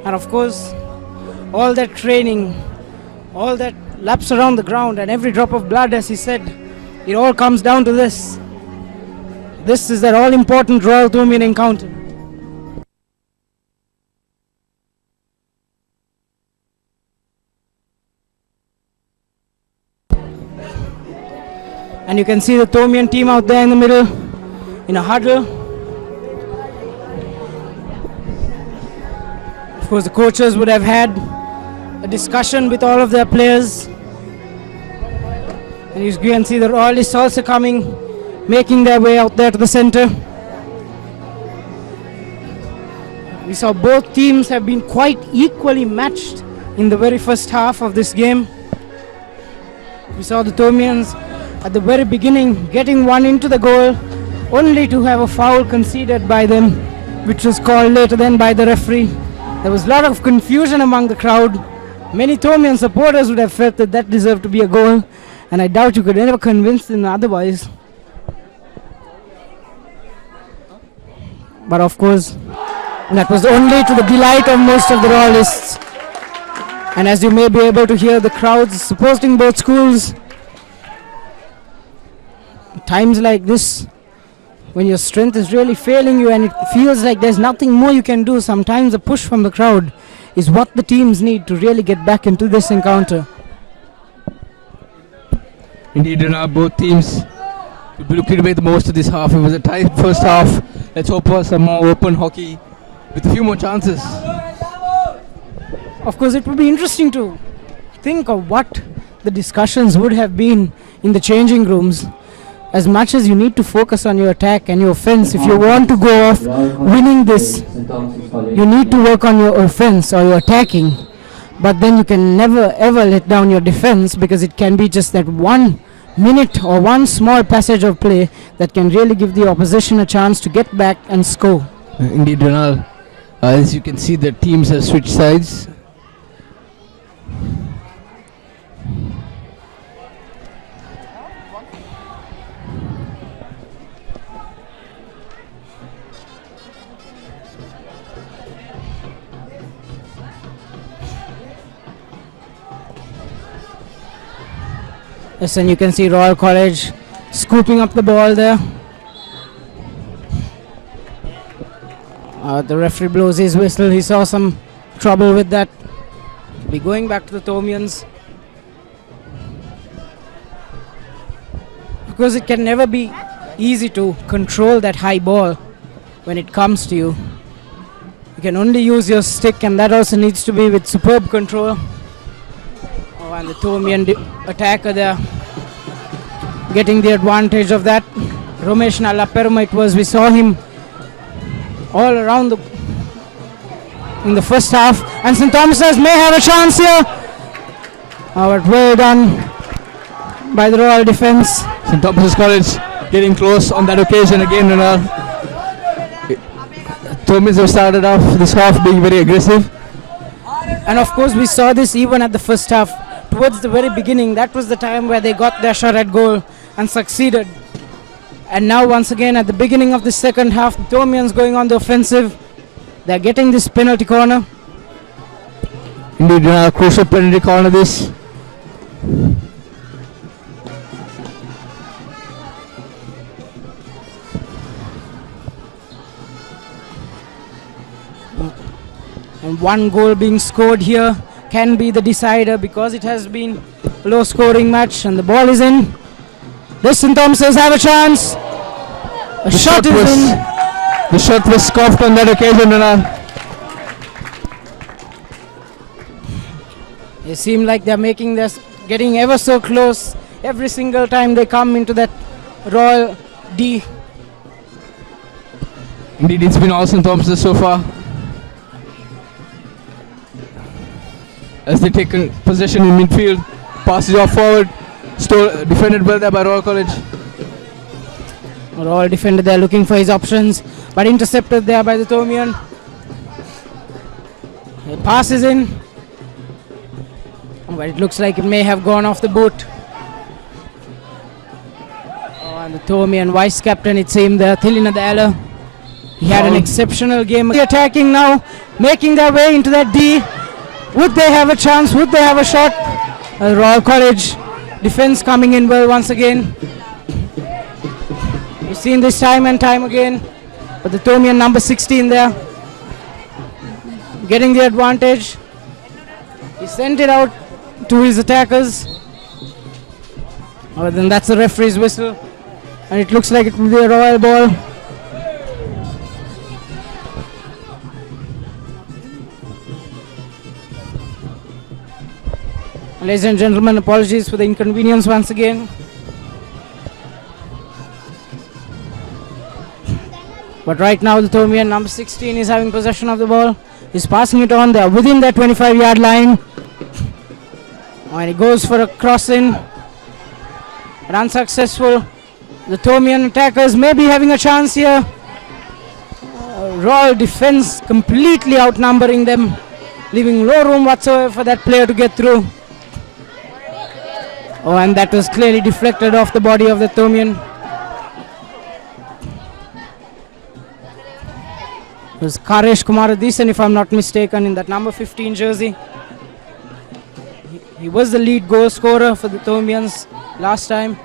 And of course, all that training, all that laps around the ground and every drop of blood, as he said, it all comes down to this. This is that all-important Royal Thomaian encounter. And you can see the Thomaian team out there in the middle, in a huddle. Of course, the coaches would have had a discussion with all of their players. And you can see the Royalists also coming, making their way out there to the center. We saw both teams have been quite equally matched in the very first half of this game. We saw the Thomaians at the very beginning getting one into the goal, only to have a foul conceded by them, which was called later then by the referee. There was a lot of confusion among the crowd. Many Thomaian supporters would have felt that that deserved to be a goal, and I doubt you could ever convince them otherwise. But of course, that was only to the delight of most of the Royalists. And as you may be able to hear the crowds supporting both schools, times like this, when your strength is really failing you and it feels like there's nothing more you can do, sometimes a push from the crowd is what the teams need to really get back into this encounter. Indeed, both teams will be looking to make the most of this half. It was a tight first half. Let's hope for some more open hockey with a few more chances. Of course, it would be interesting to think of what the discussions would have been in the changing rooms. As much as you need to focus on your attack and your offense, if you want to go off winning this, you need to work on your offense or your attacking. But then you can never ever let down your defense, because it can be just that 1 minute or one small passage of play that can really give the opposition a chance to get back and score. Indeed, Ronald. As you can see, the teams have switched sides. Yes, and you can see Royal College scooping up the ball there. The referee blows his whistle. He saw some trouble with that. Be going back to the Thomaians, because it can never be easy to control that high ball when it comes to you. You can only use your stick, and that also needs to be with superb control. Oh, and the Thomaian attacker there getting the advantage of that. Romesh Nalaperma it was. We saw him all around in the first half, and St. Thomas's may have a chance here. But well done by the Royal defence. St. Thomas's College getting close on that occasion again, Ronald. Thomaians have started off this half being very aggressive. And of course we saw this even at the first half. Towards the very beginning, that was the time where they got their shot at goal and succeeded. And now once again at the beginning of the second half, the Thomaians going on the offensive. They're getting this penalty corner. Indeed, crucial penalty corner this. And one goal being scored here can be the decider, because it has been a low scoring match, and the ball is in. The St. Thomas's have a chance. The shot is in. The shot was scoffed on that occasion, Ronald. They seem like they're making this, getting ever so close every single time they come into that Royal D. Indeed, it's been all St. Thomas's so far. As they take possession in midfield, passes off forward, defended well there by Royal College. Royal defender there looking for his options, but intercepted there by the Thomaian. The pass is in, but it looks like it may have gone off the boot. And the Thomian vice captain, it seemed there, Thilina Dala. He had an exceptional game. Attacking now, making their way into that D. Would they have a chance? Would they have a shot? Royal College defense coming in well once again. We've seen this time and time again. But the Thomian number 16 there, getting the advantage. He sent it out to his attackers. Then that's the referee's whistle. And it looks like it will be a Royal ball. Ladies and gentlemen, apologies for the inconvenience once again. But right now the Thomian number 16 is having possession of the ball. He's passing it on. They are within their 25-yard line. And he goes for a cross-in. But unsuccessful. The Thomian attackers may be having a chance here. Royal defense completely outnumbering them, leaving no room whatsoever for that player to get through. Oh, and that was clearly deflected off the body of the Thomian. It was Karesh Kumaradisan, if I'm not mistaken, in that number 15 jersey. He was the lead goal scorer for the Thomians last time.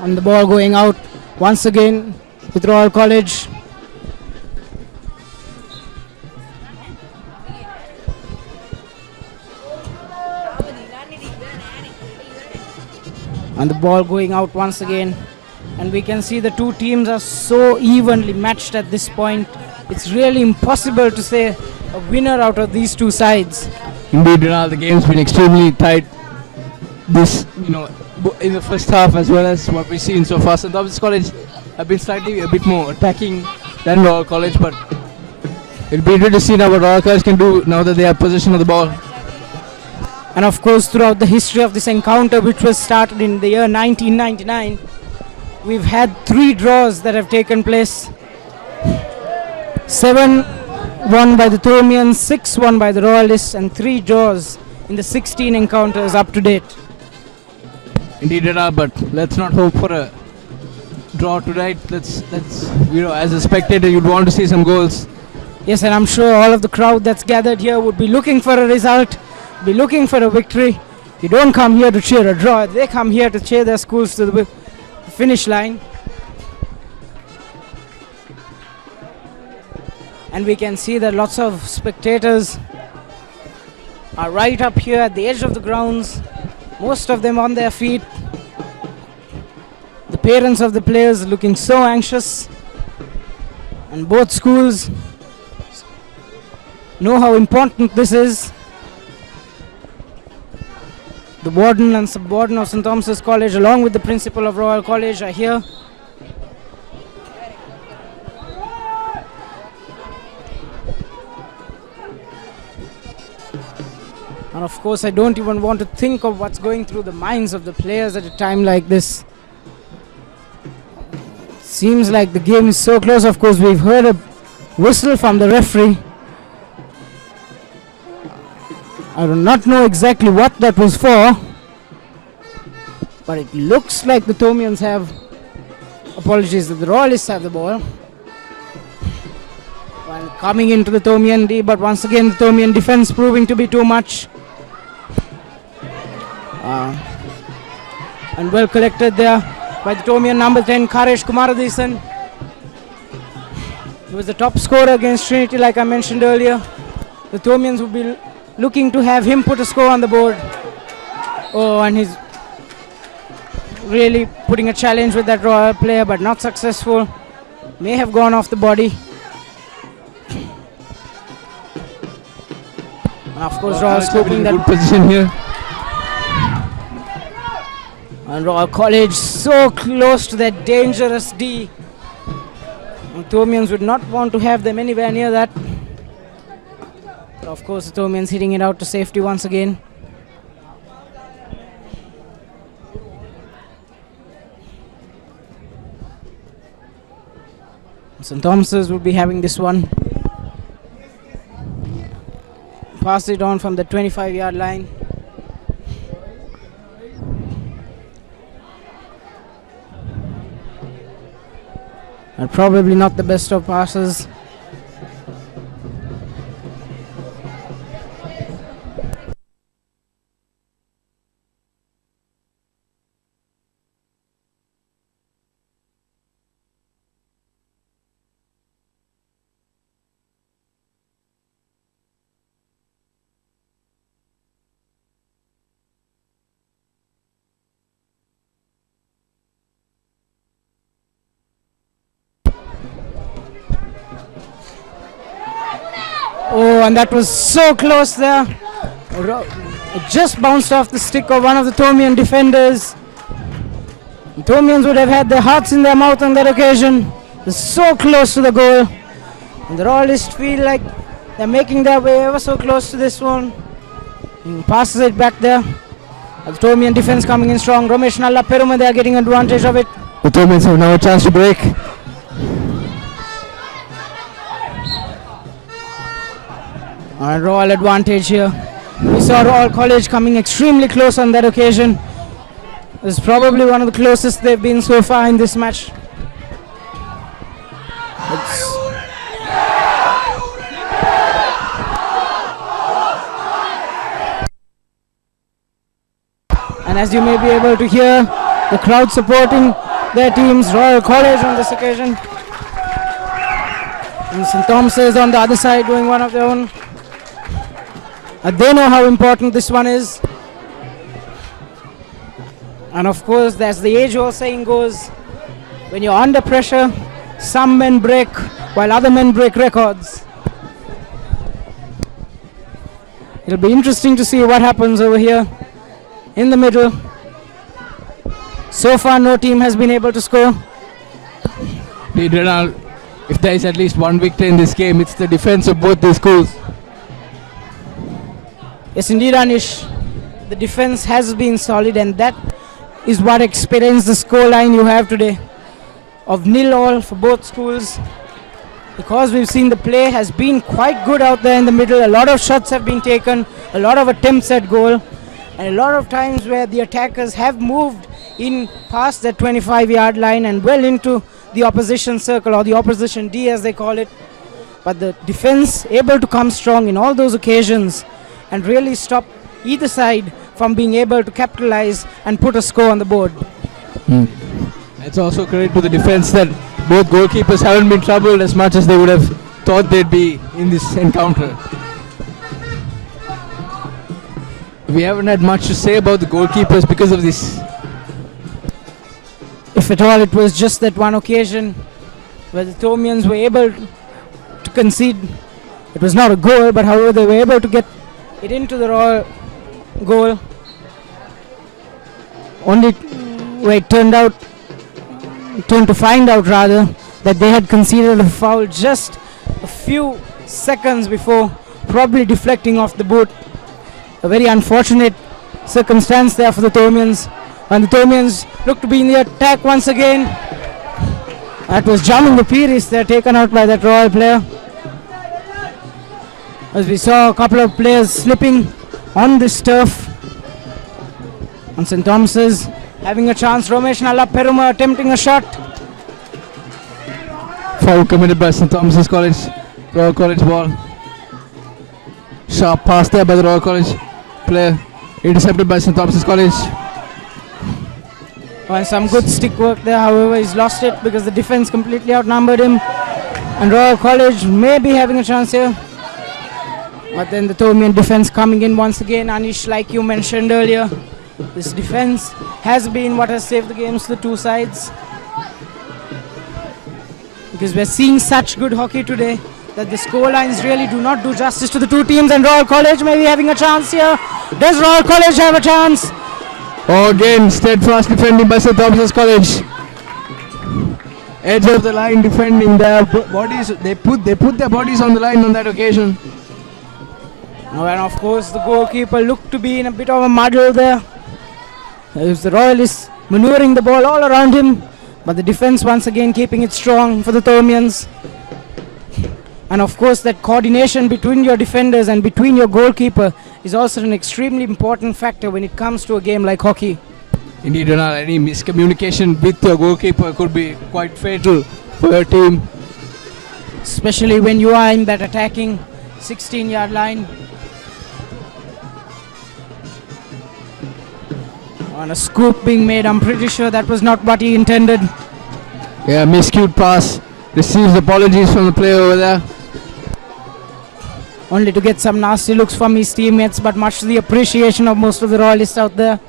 And the ball going out once again with Royal College. And the ball going out once again. And we can see the two teams are so evenly matched at this point. It's really impossible to say a winner out of these two sides. Indeed, the game's been extremely tight. This, in the first half as well as what we've seen so far. St. Thomas College have been slightly a bit more attacking than Royal College, but it'll be interesting to see now what Royal College can do now that they have possession of the ball. And of course, throughout the history of this encounter, which was started in the year 1999, we've had 3 draws that have taken place. 7 won by the Thomians, 6 won by the Royalists, and 3 draws in the 16 encounters up to date. Indeed, but let's not hope for a draw tonight. Let's as a spectator, you'd want to see some goals. Yes, and I'm sure all of the crowd that's gathered here would be looking for a result, be looking for a victory. You don't come here to cheer a draw, they come here to cheer their schools to the finish line. And we can see that lots of spectators are right up here at the edge of the grounds, most of them on their feet. The parents of the players looking so anxious, and both schools know how important this is. The warden and sub-warden of St. Thomas College, along with the principal of Royal College, are here. And of course, I don't even want to think of what's going through the minds of the players at a time like this. Seems like the game is so close. Of course, we've heard a whistle from the referee. I do not know exactly what that was for, but it looks like the Thomians have, apologies, that the Royalists have the ball. While coming into the Thomian D, but once again the Thomian defense proving to be too much. And well collected there by the Thomian number 10, Karesh Kumaradisan. He was the top scorer against Trinity, like I mentioned earlier. The Thomians would be looking to have him put a score on the board. Oh, and he's really putting a challenge with that Royal player, but not successful. May have gone off the body. And of course, Royal scooping that good position here. And Royal College so close to that dangerous D. And Thomians would not want to have them anywhere near that. But of course, the Thomians hitting it out to safety once again. St. Thomas's will be having this one. pass it on from the 25-yard line. And probably not the best of passes. Oh, and that was so close there. It just bounced off the stick of one of the Thomian defenders. The Thomians would have had their hearts in their mouth on that occasion. They're so close to the goal. And the Royalists feel like they're making their way ever so close to this one. He passes it back there. The Thomian defense coming in strong. Ramesh Nalla Peruma, they are getting advantage of it. The Thomians have now a chance to break. And Royal advantage here. We saw Royal College coming extremely close on that occasion. This is probably one of the closest they've been so far in this match. And as you may be able to hear, the crowd supporting their teams, Royal College on this occasion. And S.Thomas is on the other side doing one of their own. They know how important this one is. And of course, as the age-old saying goes, when you're under pressure, some men break while other men break records. It'll be interesting to see what happens over here in the middle. So far, no team has been able to score. If there is at least one victory in this game, it's the defense of both these schools. Yes, indeed, Anish. The defense has been solid, and that is what explains the scoreline you have today of 0-0 for both schools. Because we've seen the play has been quite good out there in the middle. A lot of shots have been taken, a lot of attempts at goal, and a lot of times where the attackers have moved in past that 25-yard line and well into the opposition circle, or the opposition D as they call it. But the defense able to come strong in all those occasions and really stop either side from being able to capitalize and put a score on the board. It's also credit to the defense that both goalkeepers haven't been troubled as much as they would have thought they'd be in this encounter. We haven't had much to say about the goalkeepers because of this. If at all, it was just that one occasion where the Thomians were able to concede. It was not a goal, but however they were able to get it into the Royal goal. Only where it turned to find out rather that they had conceded a foul just a few seconds before, probably deflecting off the boot. A very unfortunate circumstance there for the Thomians. And the Thomians look to be in the attack once again. That was Jamin Lupiris there, taken out by that Royal player. As we saw a couple of players slipping on this turf. And St. Thomas's having a chance. Ramesh Nalla Peruma attempting a shot. Foul committed by St. Thomas's College. Royal College ball. Sharp pass there by the Royal College player. Intercepted by St. Thomas's College. And some good stick work there, however he's lost it because the defense completely outnumbered him. And Royal College may be having a chance here. But then the Thomian defense coming in once again. Anish, like you mentioned earlier, this defense has been what has saved the games to the two sides. Because we're seeing such good hockey today that the score lines really do not do justice to the two teams, and Royal College may be having a chance here. Does Royal College have a chance? Oh, again, steadfast defending by St. Thomas's College. Edge of the line defending their bodies. They put their bodies on the line on that occasion. Oh, and of course the goalkeeper looked to be in a bit of a muddle there. As the Royalists maneuvering the ball all around him, but the defense once again keeping it strong for the Thomians. And of course, that coordination between your defenders and between your goalkeeper is also an extremely important factor when it comes to a game like hockey. Indeed, Ronald, any miscommunication with your goalkeeper could be quite fatal for your team. Especially when you are in that attacking 16-yard line. On a scoop being made, I'm pretty sure that was not what he intended. Yeah, miscued pass. Receives apologies from the player over there. Only to get some nasty looks from his teammates, but much to the appreciation of most of the Royalists out there.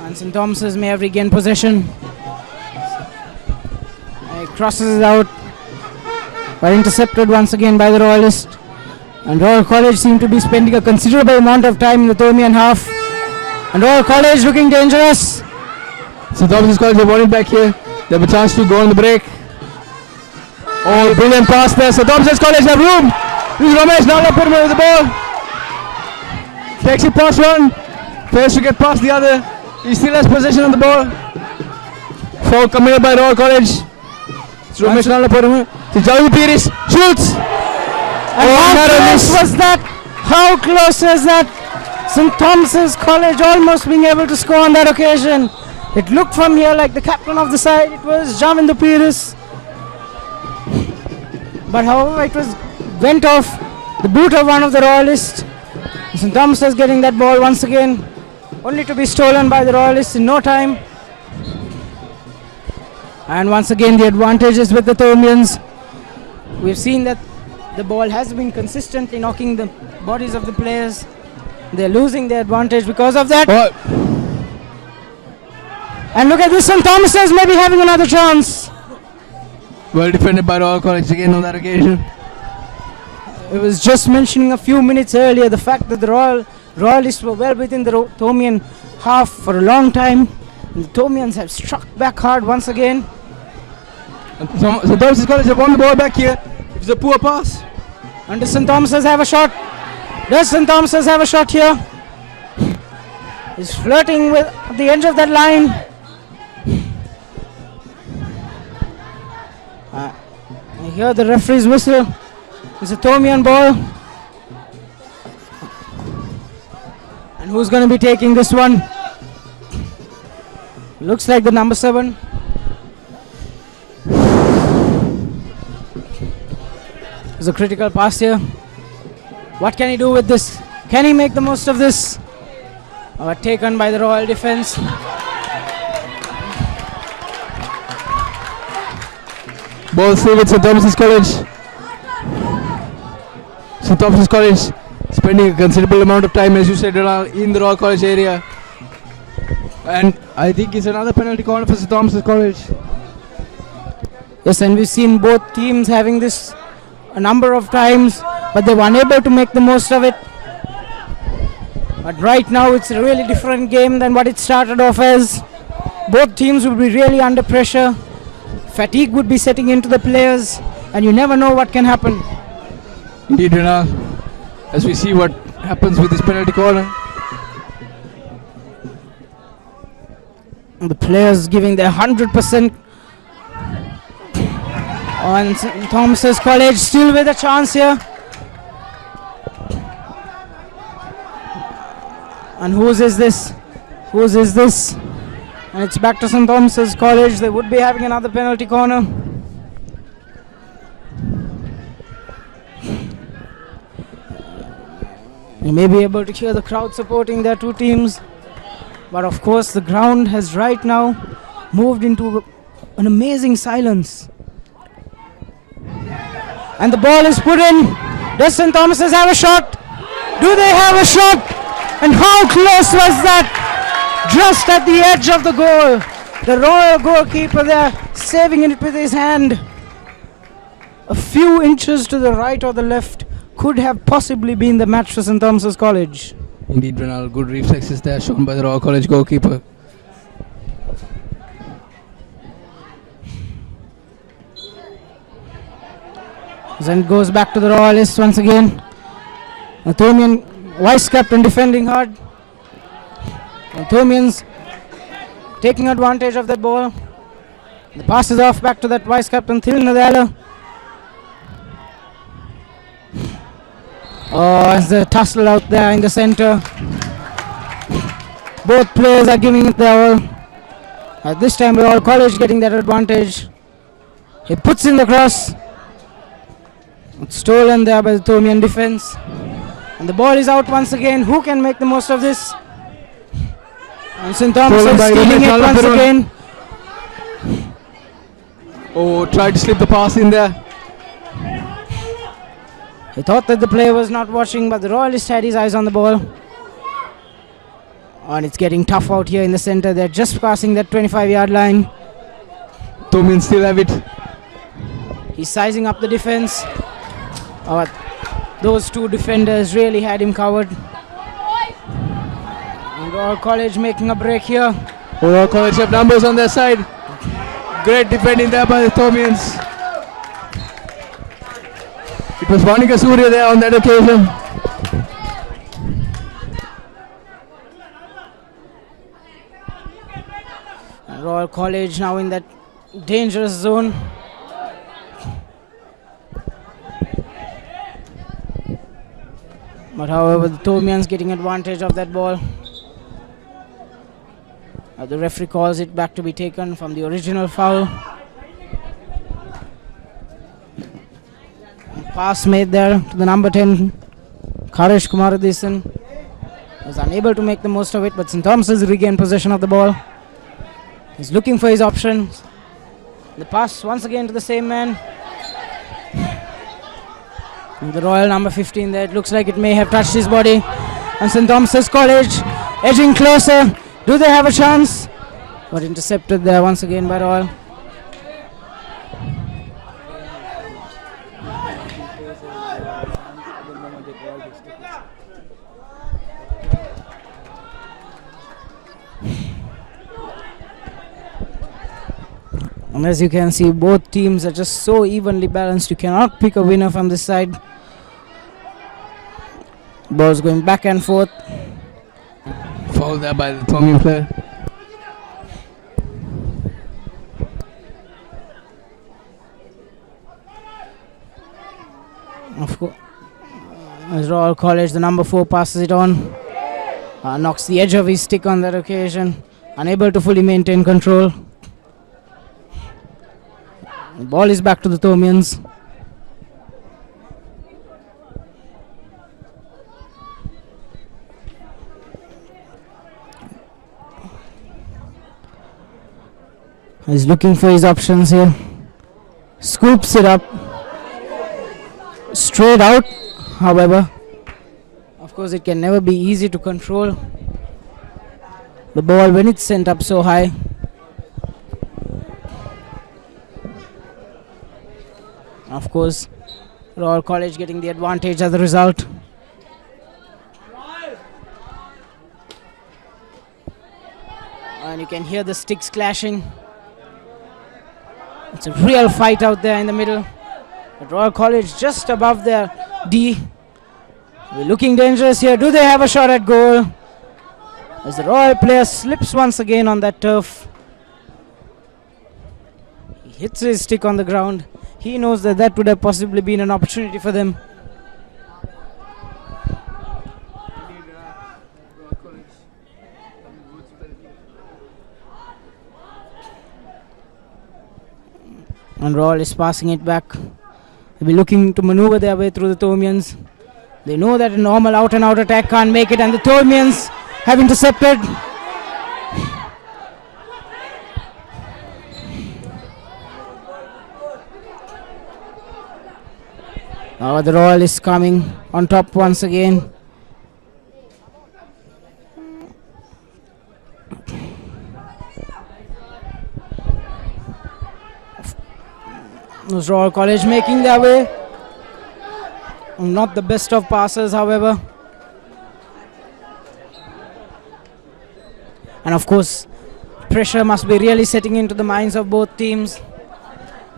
And St. Thomas's may have regained possession. He crosses it out, but intercepted once again by the Royalists. And Royal College seem to be spending a considerable amount of time in the Thomian half. And Royal College looking dangerous. St. Thomas's College have won it back here. They have a chance to go on the break. Oh, brilliant pass there. St. Thomas's College have room. This is Ramesh Nalapurma with the ball. Takes it past one. Fails to get past the other. He still has possession of the ball. Foul committed by Royal College. It's Ramesh Nalapurma. It's Javi Piris. Shoots. And how close was that? How close was that? St. Thomas's College almost being able to score on that occasion. It looked from here like the captain of the side. It was Javinder Piris. But however, it went off the boot of one of the Royalists. St. Thomas's getting that ball once again, only to be stolen by the Royalists in no time. And once again, the advantage is with the Thomians. We've seen that the ball has been consistently knocking the bodies of the players. They're losing their advantage because of that. Oh. And look at this, St. Thomas's maybe having another chance. Well defended by Royal College again on that occasion. I was just mentioning a few minutes earlier the fact that the Royalists were well within the Thomian half for a long time. And the Thomians have struck back hard once again. So Thomas's College have won the ball back here. It's a poor pass. And does St. Thomas's have a shot? Does St. Thomas's have a shot here? He's flirting with the edge of that line. I hear the referee's whistle. It's a Thomian ball. And who's going to be taking this one? Looks like the number 7. There's a critical pass here. What can he do with this? Can he make the most of this? Taken by the Royal defense. Ball saved at St. Thomas's College. St. Thomas's College spending a considerable amount of time, as you said, in the Royal College area. And I think it's another penalty corner for St. Thomas's College. Yes, and we've seen both teams having this a number of times, but they were unable to make the most of it. But right now it's a really different game than what it started off as. Both teams will be really under pressure. Fatigue would be setting into the players, and you never know what can happen. Indeed, Rana. As we see what happens with this penalty corner. The players giving their 100%. And St. Thomas's College still with a chance here. And whose is this? Whose is this? And it's back to St. Thomas's College. They would be having another penalty corner. You may be able to hear the crowd supporting their two teams. But of course, the ground has right now moved into an amazing silence. And the ball is put in. Does St. Thomas's have a shot? Do they have a shot? And how close was that? Just at the edge of the goal. The Royal goalkeeper there saving it with his hand. A few inches to the right or the left could have possibly been the match for St. Thomas's College. Indeed, Ronald, good reflexes there shown by the Royal College goalkeeper. Then goes back to the Royalists once again. The Thomian vice captain defending hard. The Thomians taking advantage of that ball. The pass is off back to that vice captain Thil Nadala. Oh, it's the tussle out there in the center. Both players are giving it their all. At this time, Royal College getting that advantage. He puts in the cross. It's stolen there by the Thomian defense. And the ball is out once again. Who can make the most of this? And St. Thomas is stealing it once again. Oh, tried to slip the pass in there. He thought that the player was not watching, but the Royalist had his eyes on the ball. And it's getting tough out here in the center. They're just passing that 25-yard line. Thomian still have it. He's sizing up the defense. Oh, those two defenders really had him covered. And Royal College making a break here. Royal College have numbers on their side. Great defending there by the Thomians. It was Vanika Surya there on that occasion. And Royal College now in that dangerous zone. But however, the Thomians getting advantage of that ball. The referee calls it back to be taken from the original foul. Pass made there to the number 10, Karesh Kumaradesen. Was unable to make the most of it, but St. Thomas has regained possession of the ball. He's looking for his options. The pass once again to the same man. And the Royal number 15 there, it looks like it may have touched his body. And St. Thomas's College edging closer. Do they have a chance? But intercepted there once again by Royal. And as you can see, both teams are just so evenly balanced. You cannot pick a winner from this side. Ball's going back and forth. Foul there by the Thomian player. Of course, as Royal College, the number 4 passes it on. Knocks the edge of his stick on that occasion. Unable to fully maintain control. The ball is back to the Thomians. He's looking for his options here. Scoops it up. Straight out, however. Of course, it can never be easy to control the ball when it's sent up so high. Of course, Royal College getting the advantage as a result. And you can hear the sticks clashing. It's a real fight out there in the middle. But Royal College just above their D. We're looking dangerous here. Do they have a shot at goal? As the Royal player slips once again on that turf. He hits his stick on the ground. He knows that that would have possibly been an opportunity for them. And Royal is passing it back. They'll be looking to maneuver their way through the Thomians. They know that a normal out and out attack can't make it, and the Thomians have intercepted. Now the Royal is coming on top once again. Royal College making their way. Not the best of passers, however. And of course, pressure must be really setting into the minds of both teams.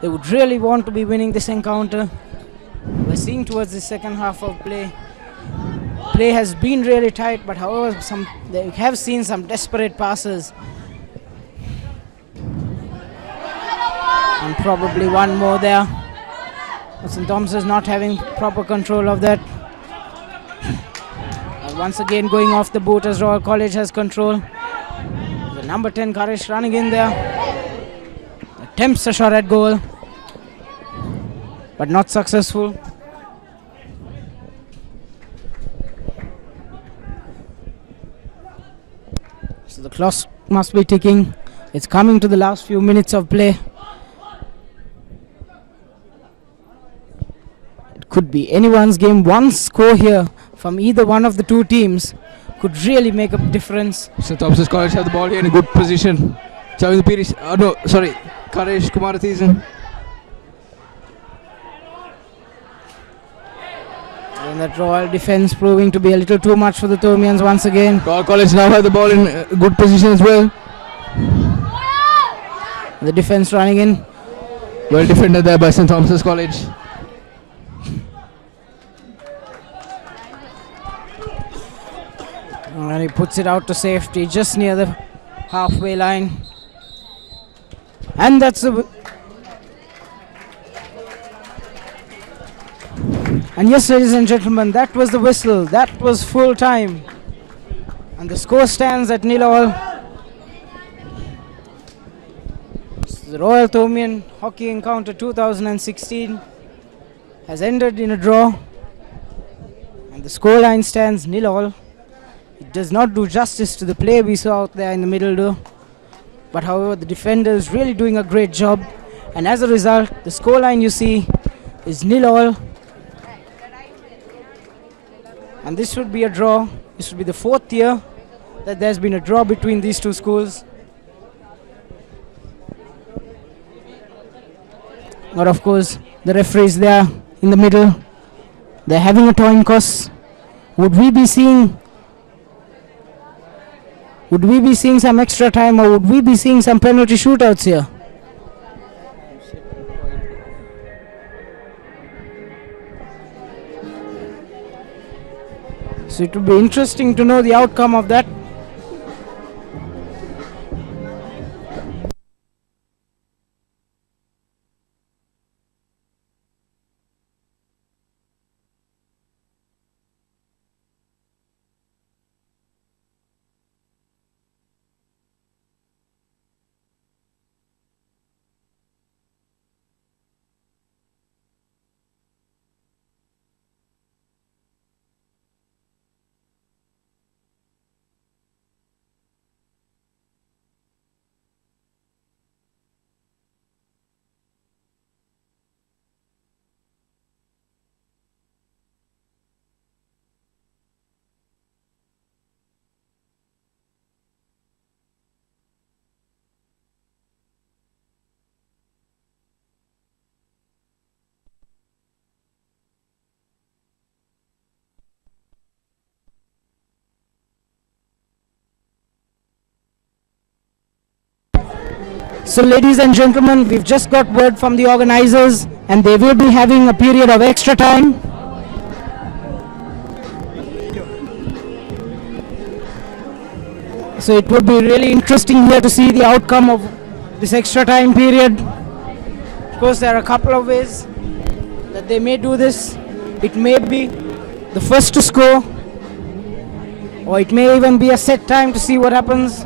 They would really want to be winning this encounter. We're seeing towards the second half of play. Play has been really tight, but however, they have seen some desperate passes. And probably one more there. But St. Thomas is not having proper control of that. And once again going off the boot as Royal College has control. The number 10 Karesh running in there. Attempts a shot at goal, but not successful. So the clock must be ticking. It's coming to the last few minutes of play. It could be anyone's game. One score here from either one of the two teams could really make a difference. St. Thomas College have the ball here in a good position. Chavin Pirish, Karesh Kumarathisan. And that Royal defense proving to be a little too much for the Thomians once again. Royal College now have the ball in good position as well. The defense running in. Well defended there by St. Thomas College. And he puts it out to safety just near the halfway line. And that's the... And yes, ladies and gentlemen, that was the whistle. That was full time. And the score stands at 0-0. The Royal Thomian Hockey Encounter 2016 has ended in a draw. And the scoreline stands 0-0. It does not do justice to the play we saw out there in the middle though. But however, the defender is really doing a great job. And as a result, the scoreline you see is 0-0. And this would be a draw. This would be the fourth year that there's been a draw between these two schools. But of course, the referees there in the middle. They're having a coin toss. Would we be seeing some extra time, or would we be seeing some penalty shootouts here? So it would be interesting to know the outcome of that. So ladies and gentlemen, we've just got word from the organizers and they will be having a period of extra time. So it would be really interesting here to see the outcome of this extra time period. Of course, there are a couple of ways that they may do this. It may be the first to score, or it may even be a set time to see what happens.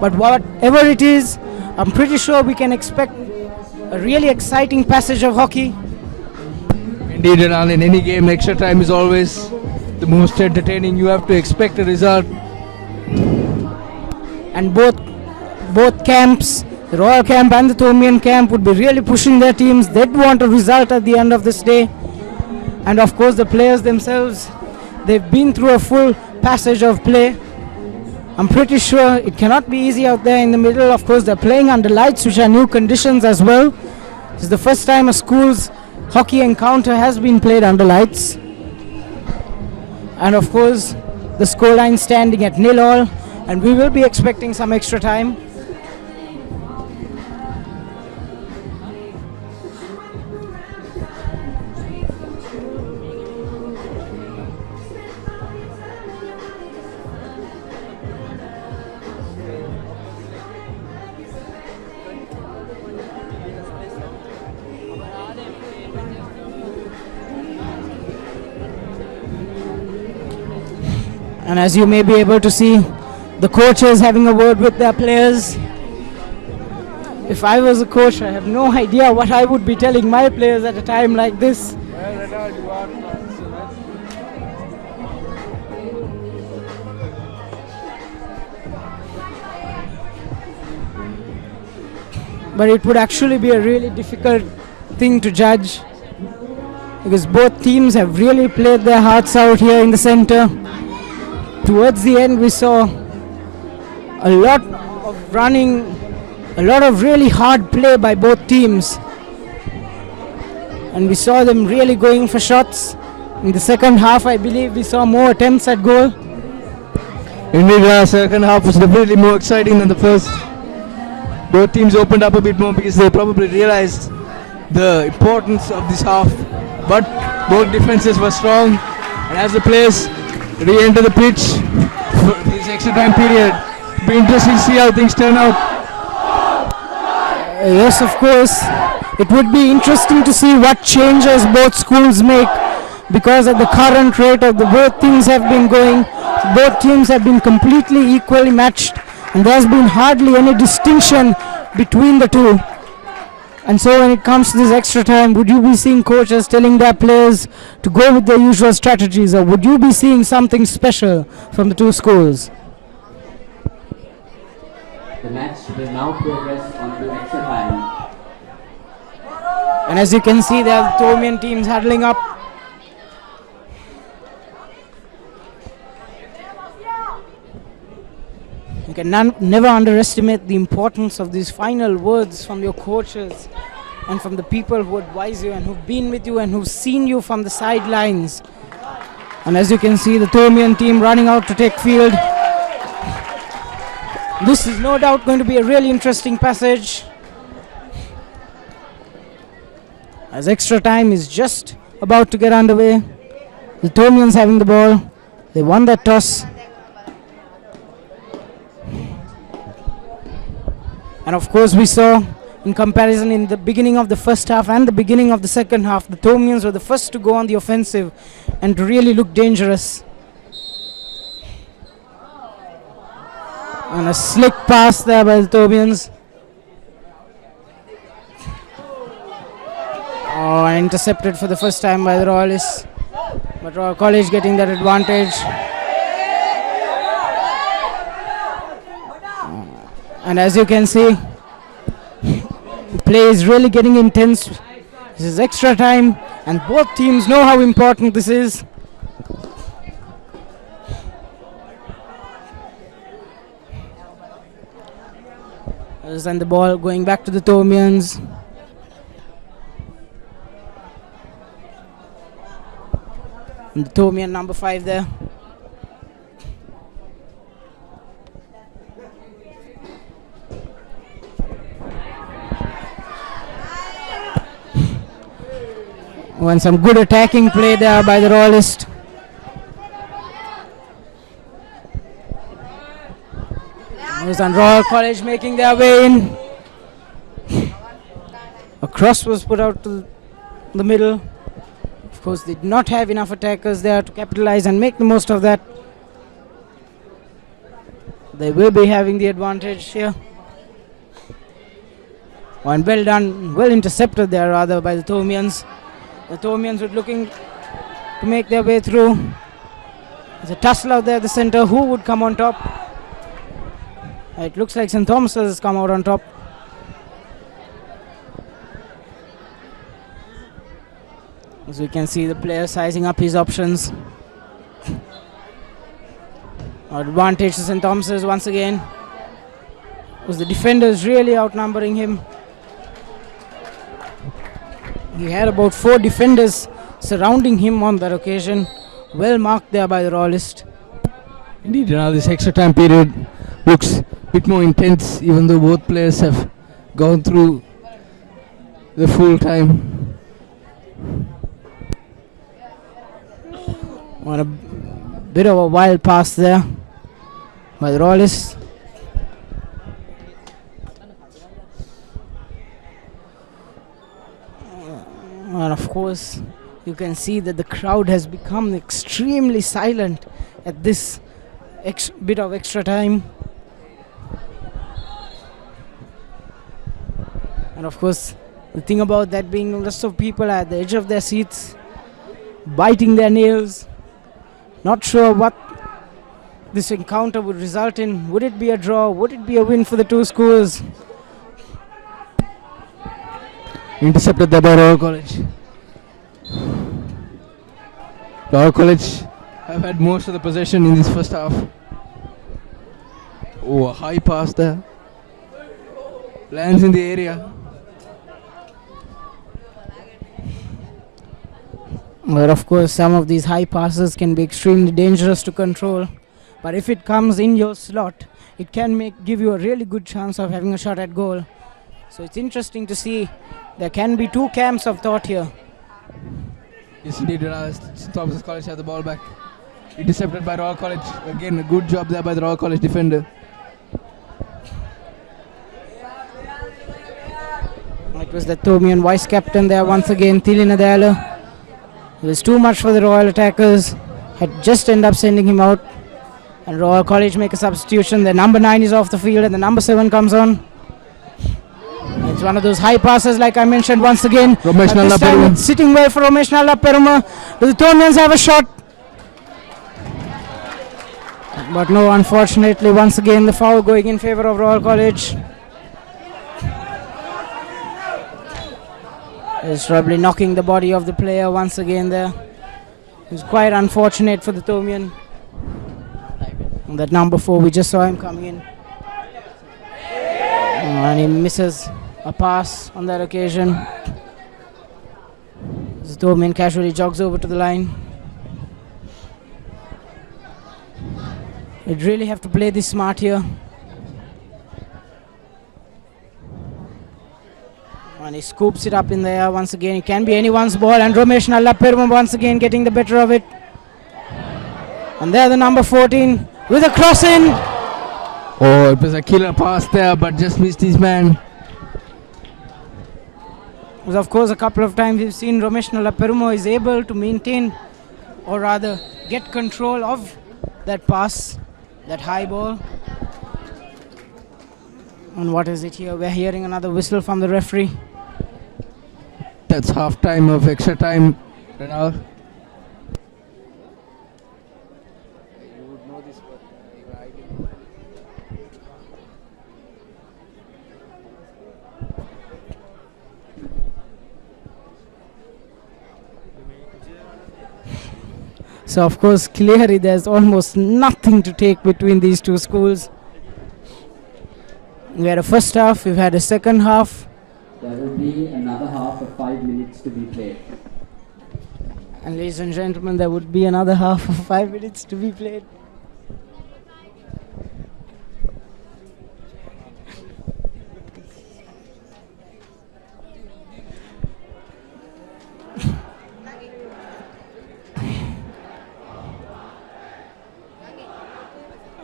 But whatever it is, I'm pretty sure we can expect a really exciting passage of hockey. Indeed, Renal, in any game, extra time is always the most entertaining. You have to expect a result. And both camps, the Royal camp and the Thomian camp, would be really pushing their teams. They'd want a result at the end of this day. And of course the players themselves, they've been through a full passage of play. I'm pretty sure it cannot be easy out there in the middle. Of course, they're playing under lights, which are new conditions as well. This is the first time a school's hockey encounter has been played under lights. And of course, the scoreline standing at 0-0, and we will be expecting some extra time. And as you may be able to see, the coaches having a word with their players. If I was a coach, I have no idea what I would be telling my players at a time like this. But it would actually be a really difficult thing to judge, because both teams have really played their hearts out here in the center. Towards the end, we saw a lot of running, a lot of really hard play by both teams, and we saw them really going for shots. In the second half, I believe we saw more attempts at goal. Indeed, the second half was definitely more exciting than the first. Both teams opened up a bit more because they probably realized the importance of this half. But both defenses were strong, and as the players re-enter the pitch for this extra time period, it'll be interesting to see how things turn out. Yes, of course. It would be interesting to see what changes both schools make, because at the current rate of the both teams have been going, both teams have been completely equally matched, and there's been hardly any distinction between the two. And so when it comes to this extra time, would you be seeing coaches telling their players to go with their usual strategies, or would you be seeing something special from the two schools? The match will now progress on to extra time. And as you can see, there are the Thomian teams huddling up. You can never underestimate the importance of these final words from your coaches and from the people who advise you and who've been with you and who've seen you from the sidelines. And as you can see, the Thomian team running out to take field. This is no doubt going to be a really interesting passage, as extra time is just about to get underway. The Thomians having the ball. They won that toss. And of course we saw, in comparison, in the beginning of the first half and the beginning of the second half, the Thomians were the first to go on the offensive and to really look dangerous. And a slick pass there by the Thomians. Oh, and intercepted for the first time by the Royalists. But Royal College getting that advantage. And as you can see, the play is really getting intense. This is extra time, and both teams know how important this is. And the ball going back to the Thomians. And the Thomian number 5 there. And some good attacking play there by the Royalist. And Royal College making their way in. A cross was put out to the middle. Of course, they did not have enough attackers there to capitalize and make the most of that. They will be having the advantage here. And well done, well intercepted there rather by the Thomians. The Thomians were looking to make their way through. There's a tussle out there at the center. Who would come on top? It looks like S.Thomas has come out on top. As we can see, the player sizing up his options. Advantage to S.Thomas once again, because the defenders really outnumbering him. He had about 4 defenders surrounding him on that occasion. Well marked there by the Royalist. Indeed, now this extra time period looks a bit more intense, even though both players have gone through the full time. On a bit of a wild pass there by the Royalists. And of course, you can see that the crowd has become extremely silent at this bit of extra time. And of course, the thing about that being lots of people are at the edge of their seats, biting their nails, not sure what this encounter would result in. Would it be a draw? Would it be a win for the two schools? Intercepted there by Royal College. Royal College have had most of the possession in this first half. Oh, a high pass there. Lands in the area. But of course, some of these high passes can be extremely dangerous to control. But if it comes in your slot, it can give you a really good chance of having a shot at goal. So it's interesting to see. There can be two camps of thought here. Yes, indeed. S.Thomas College have the ball back. Intercepted by Royal College. Again, a good job there by the Royal College defender. It was the Thomian vice captain there once again, Thilinadala. It was too much for the Royal attackers. Had just ended up sending him out. And Royal College make a substitution. The number 9 is off the field and the number 7 comes on. It's one of those high passes like I mentioned once again. Ramesh But this time it's sitting well for Ramesh Nalla Peruma. Do the Thomians have a shot? But no, unfortunately, once again the foul going in favour of Royal College. It's probably knocking the body of the player once again there. It's quite unfortunate for the Thomian. And that number 4, we just saw him coming in. And he misses a pass on that occasion. The Thomian casually jogs over to the line. They'd really have to play this smart here. And he scoops it up in the air once again. It can be anyone's ball, and Ramesh Nalla Peruma once again getting the better of it. And there the number 14 with a cross in. Oh, it was a killer pass there, but just missed his man. Because of course a couple of times we've seen Ramesh Nalla Peruma is able to maintain, or rather get control of that pass, that high ball. And what is it here? We're hearing another whistle from the referee. That's half time of extra time. Renal. So of course clearly there's almost nothing to take between these two schools. We had a first half, we've had a second half. There will be another half of 5 minutes to be played. And ladies and gentlemen, there would be another half of 5 minutes to be played.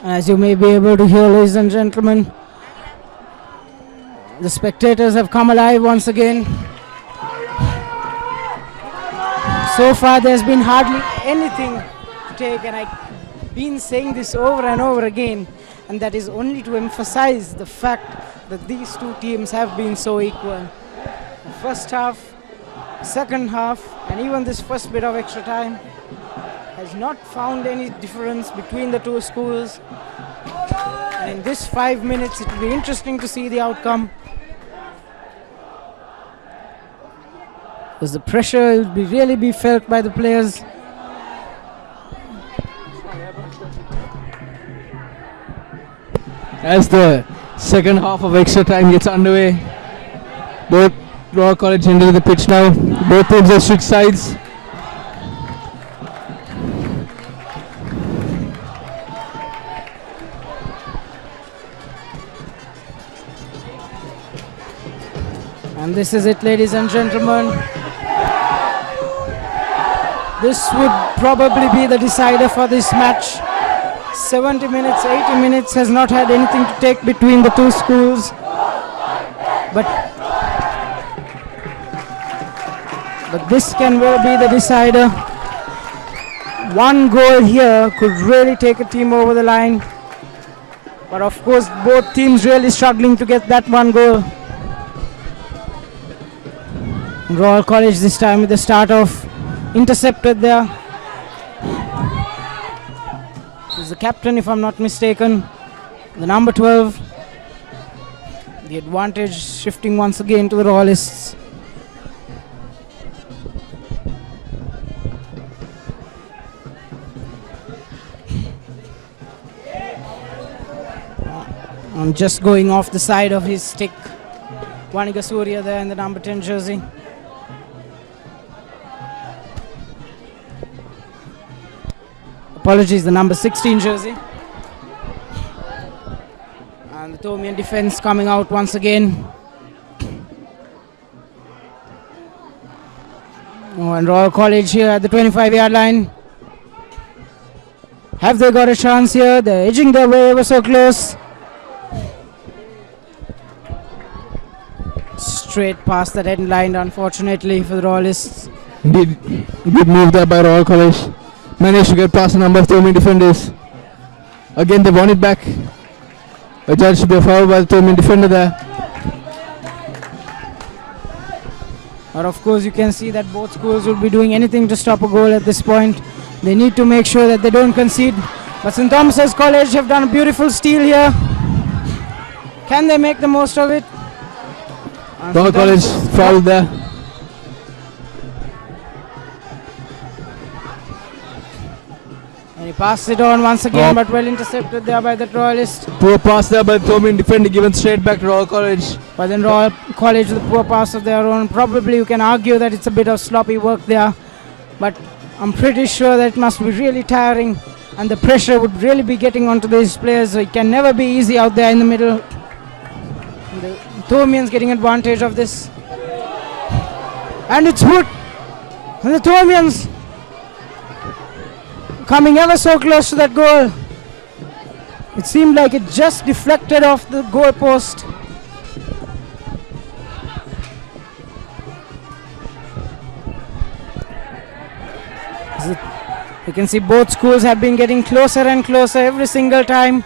As you may be able to hear, ladies and gentlemen, the spectators have come alive once again. So far there's been hardly anything to take, and I've been saying this over and over again, and that is only to emphasize the fact that these two teams have been so equal. The first half, second half, and even this first bit of extra time has not found any difference between the two schools. And in this 5 minutes, it will be interesting to see the outcome. Because the pressure will really be felt by the players. As the second half of extra time gets underway, both Royal College into the pitch now. Both teams have switched sides. And this is it, ladies and gentlemen. This would probably be the decider for this match. 70 minutes, 80 minutes has not had anything to take between the two schools. But this can well be the decider. One goal here could really take a team over the line. But of course, both teams really struggling to get that one goal. Royal College this time with the start off intercepted there. This is the captain, if I'm not mistaken. The number 12. The advantage shifting once again to the Royalists. I'm just going off the side of his stick. Vaniga Surya there in the number 10 jersey. Apologies, the number 16 jersey. And the Tomian defense coming out once again. Oh, and Royal College here at the 25-yard line. Have they got a chance here? They're edging their way ever so close. Straight past that end line, unfortunately, for the Royalists. Indeed, good move there by Royal College. Managed to get past a number of Tomian defenders. Again, they won it back. A judge to be a foul by the Tomian defender there. But of course, you can see that both schools will be doing anything to stop a goal at this point. They need to make sure that they don't concede. But St. Thomas's College have done a beautiful steal here. Can they make the most of it? Royal College foul there. And he passed it on once again, but well intercepted there by the Royalist. Poor pass there by the Tomian defender, given straight back to Royal College. But then Royal College with a poor pass of their own. Probably you can argue that it's a bit of sloppy work there. But I'm pretty sure that it must be really tiring. And the pressure would really be getting onto these players. So it can never be easy out there in the middle. The Tomians getting advantage of this. And it's put. And the Tomians coming ever so close to that goal. It seemed like it just deflected off the goal post. You can see both schools have been getting closer and closer every single time.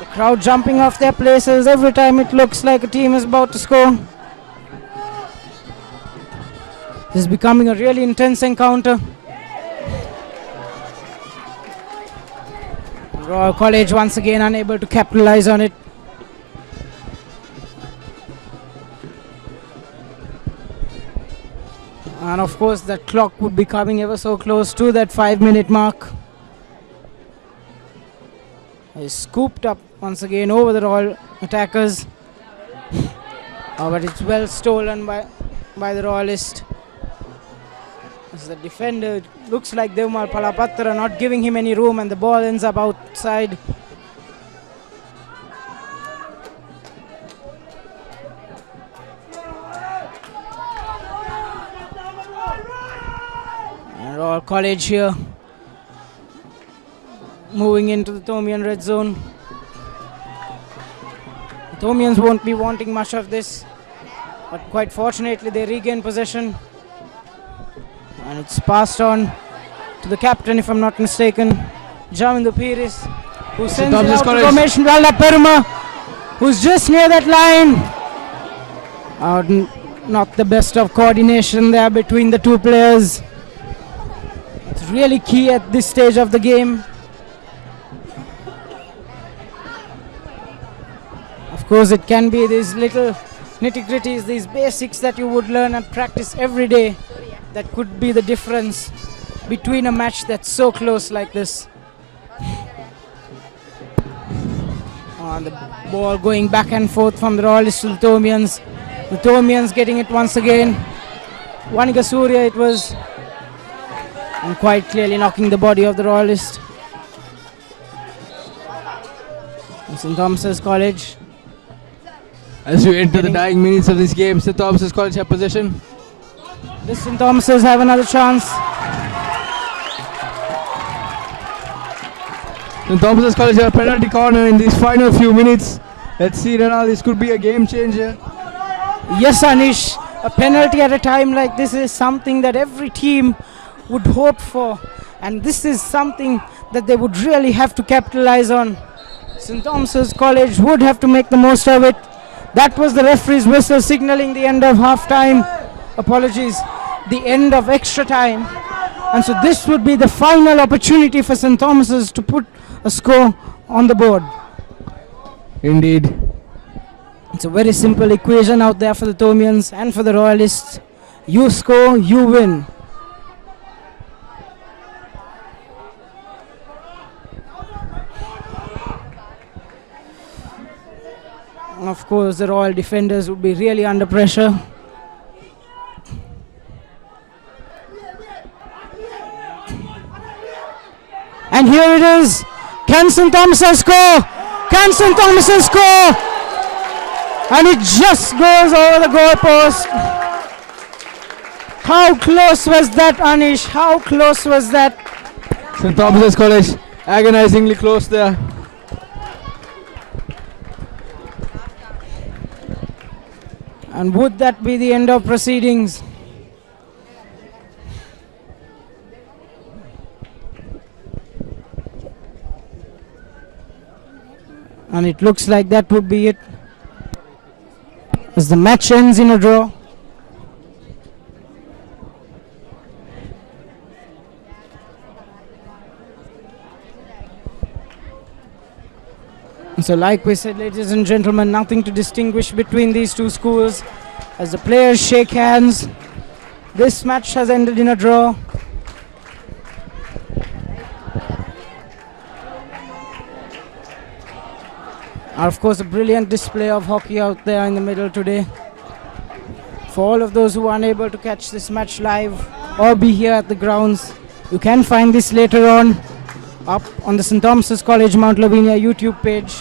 The crowd jumping off their places every time it looks like a team is about to score. This is becoming a really intense encounter. Royal College once again unable to capitalize on it. And of course that clock would be coming ever so close to that 5-minute mark. It's scooped up once again over the Royal attackers. But it's well stolen by the Royalist. As the defender, looks like Devmal Palapatra not giving him any room, and the ball ends up outside. And Royal College here moving into the Tomian red zone. The Tomians won't be wanting much of this, but quite fortunately they regain possession. And it's passed on to the captain, if I'm not mistaken, Jamindu Piris, who sends it out to formation. Valda Perma, who's just near that line. Not the best of coordination there between the two players. It's really key at this stage of the game. Of course, it can be these little nitty-gritties, these basics that you would learn and practice every day, that could be the difference between a match that's so close like this. And the ball going back and forth from the Royalists to the Tomians. The Tomians getting it once again. Vaniga Surya it was. And quite clearly knocking the body of the Royalist. St. Thomas's College. As you enter the dying minutes of this game, St. Thomas's College have possession. The St. Thomas's have another chance. St. Thomas's College have a penalty corner in these final few minutes. Let's see, Renal, this could be a game changer. Yes, Anish. A penalty at a time like this is something that every team would hope for, and this is something that they would really have to capitalize on. St. Thomas's College would have to make the most of it. That was the referee's whistle signaling the end of half time. Apologies, the end of extra time. And so this would be the final opportunity for St. Thomas's to put a score on the board. Indeed. It's a very simple equation out there for the Thomians and for the Royalists. You score, you win. Of course, the Royal defenders would be really under pressure. And here it is. Can St. Thomas score? Can St. Thomas score? And it just goes over the goalpost. How close was that, Anish? How close was that? St. Thomas's College agonizingly close there. And would that be the end of proceedings? And it looks like that would be it, as the match ends in a draw. So like we said, ladies and gentlemen, nothing to distinguish between these two schools. As the players shake hands, this match has ended in a draw. And of course, a brilliant display of hockey out there in the middle today. For all of those who are unable to catch this match live or be here at the grounds, you can find this later on up on the St. Thomas's College Mount Lavinia YouTube page.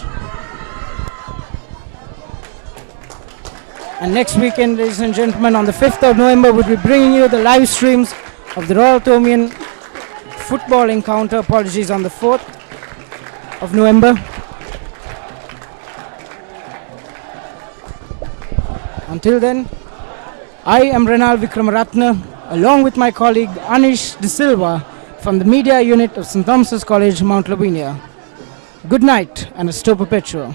And next weekend, ladies and gentlemen, on the 5th of November, we'll be bringing you the live streams of the Royal Thomian football encounter. Apologies, on the 4th of November. Until then, I am Renal Vikramaratne, along with my colleague Anish De Silva from the media unit of St. Thomas's College, Mount Lavinia. Good night and a sto perpetuo.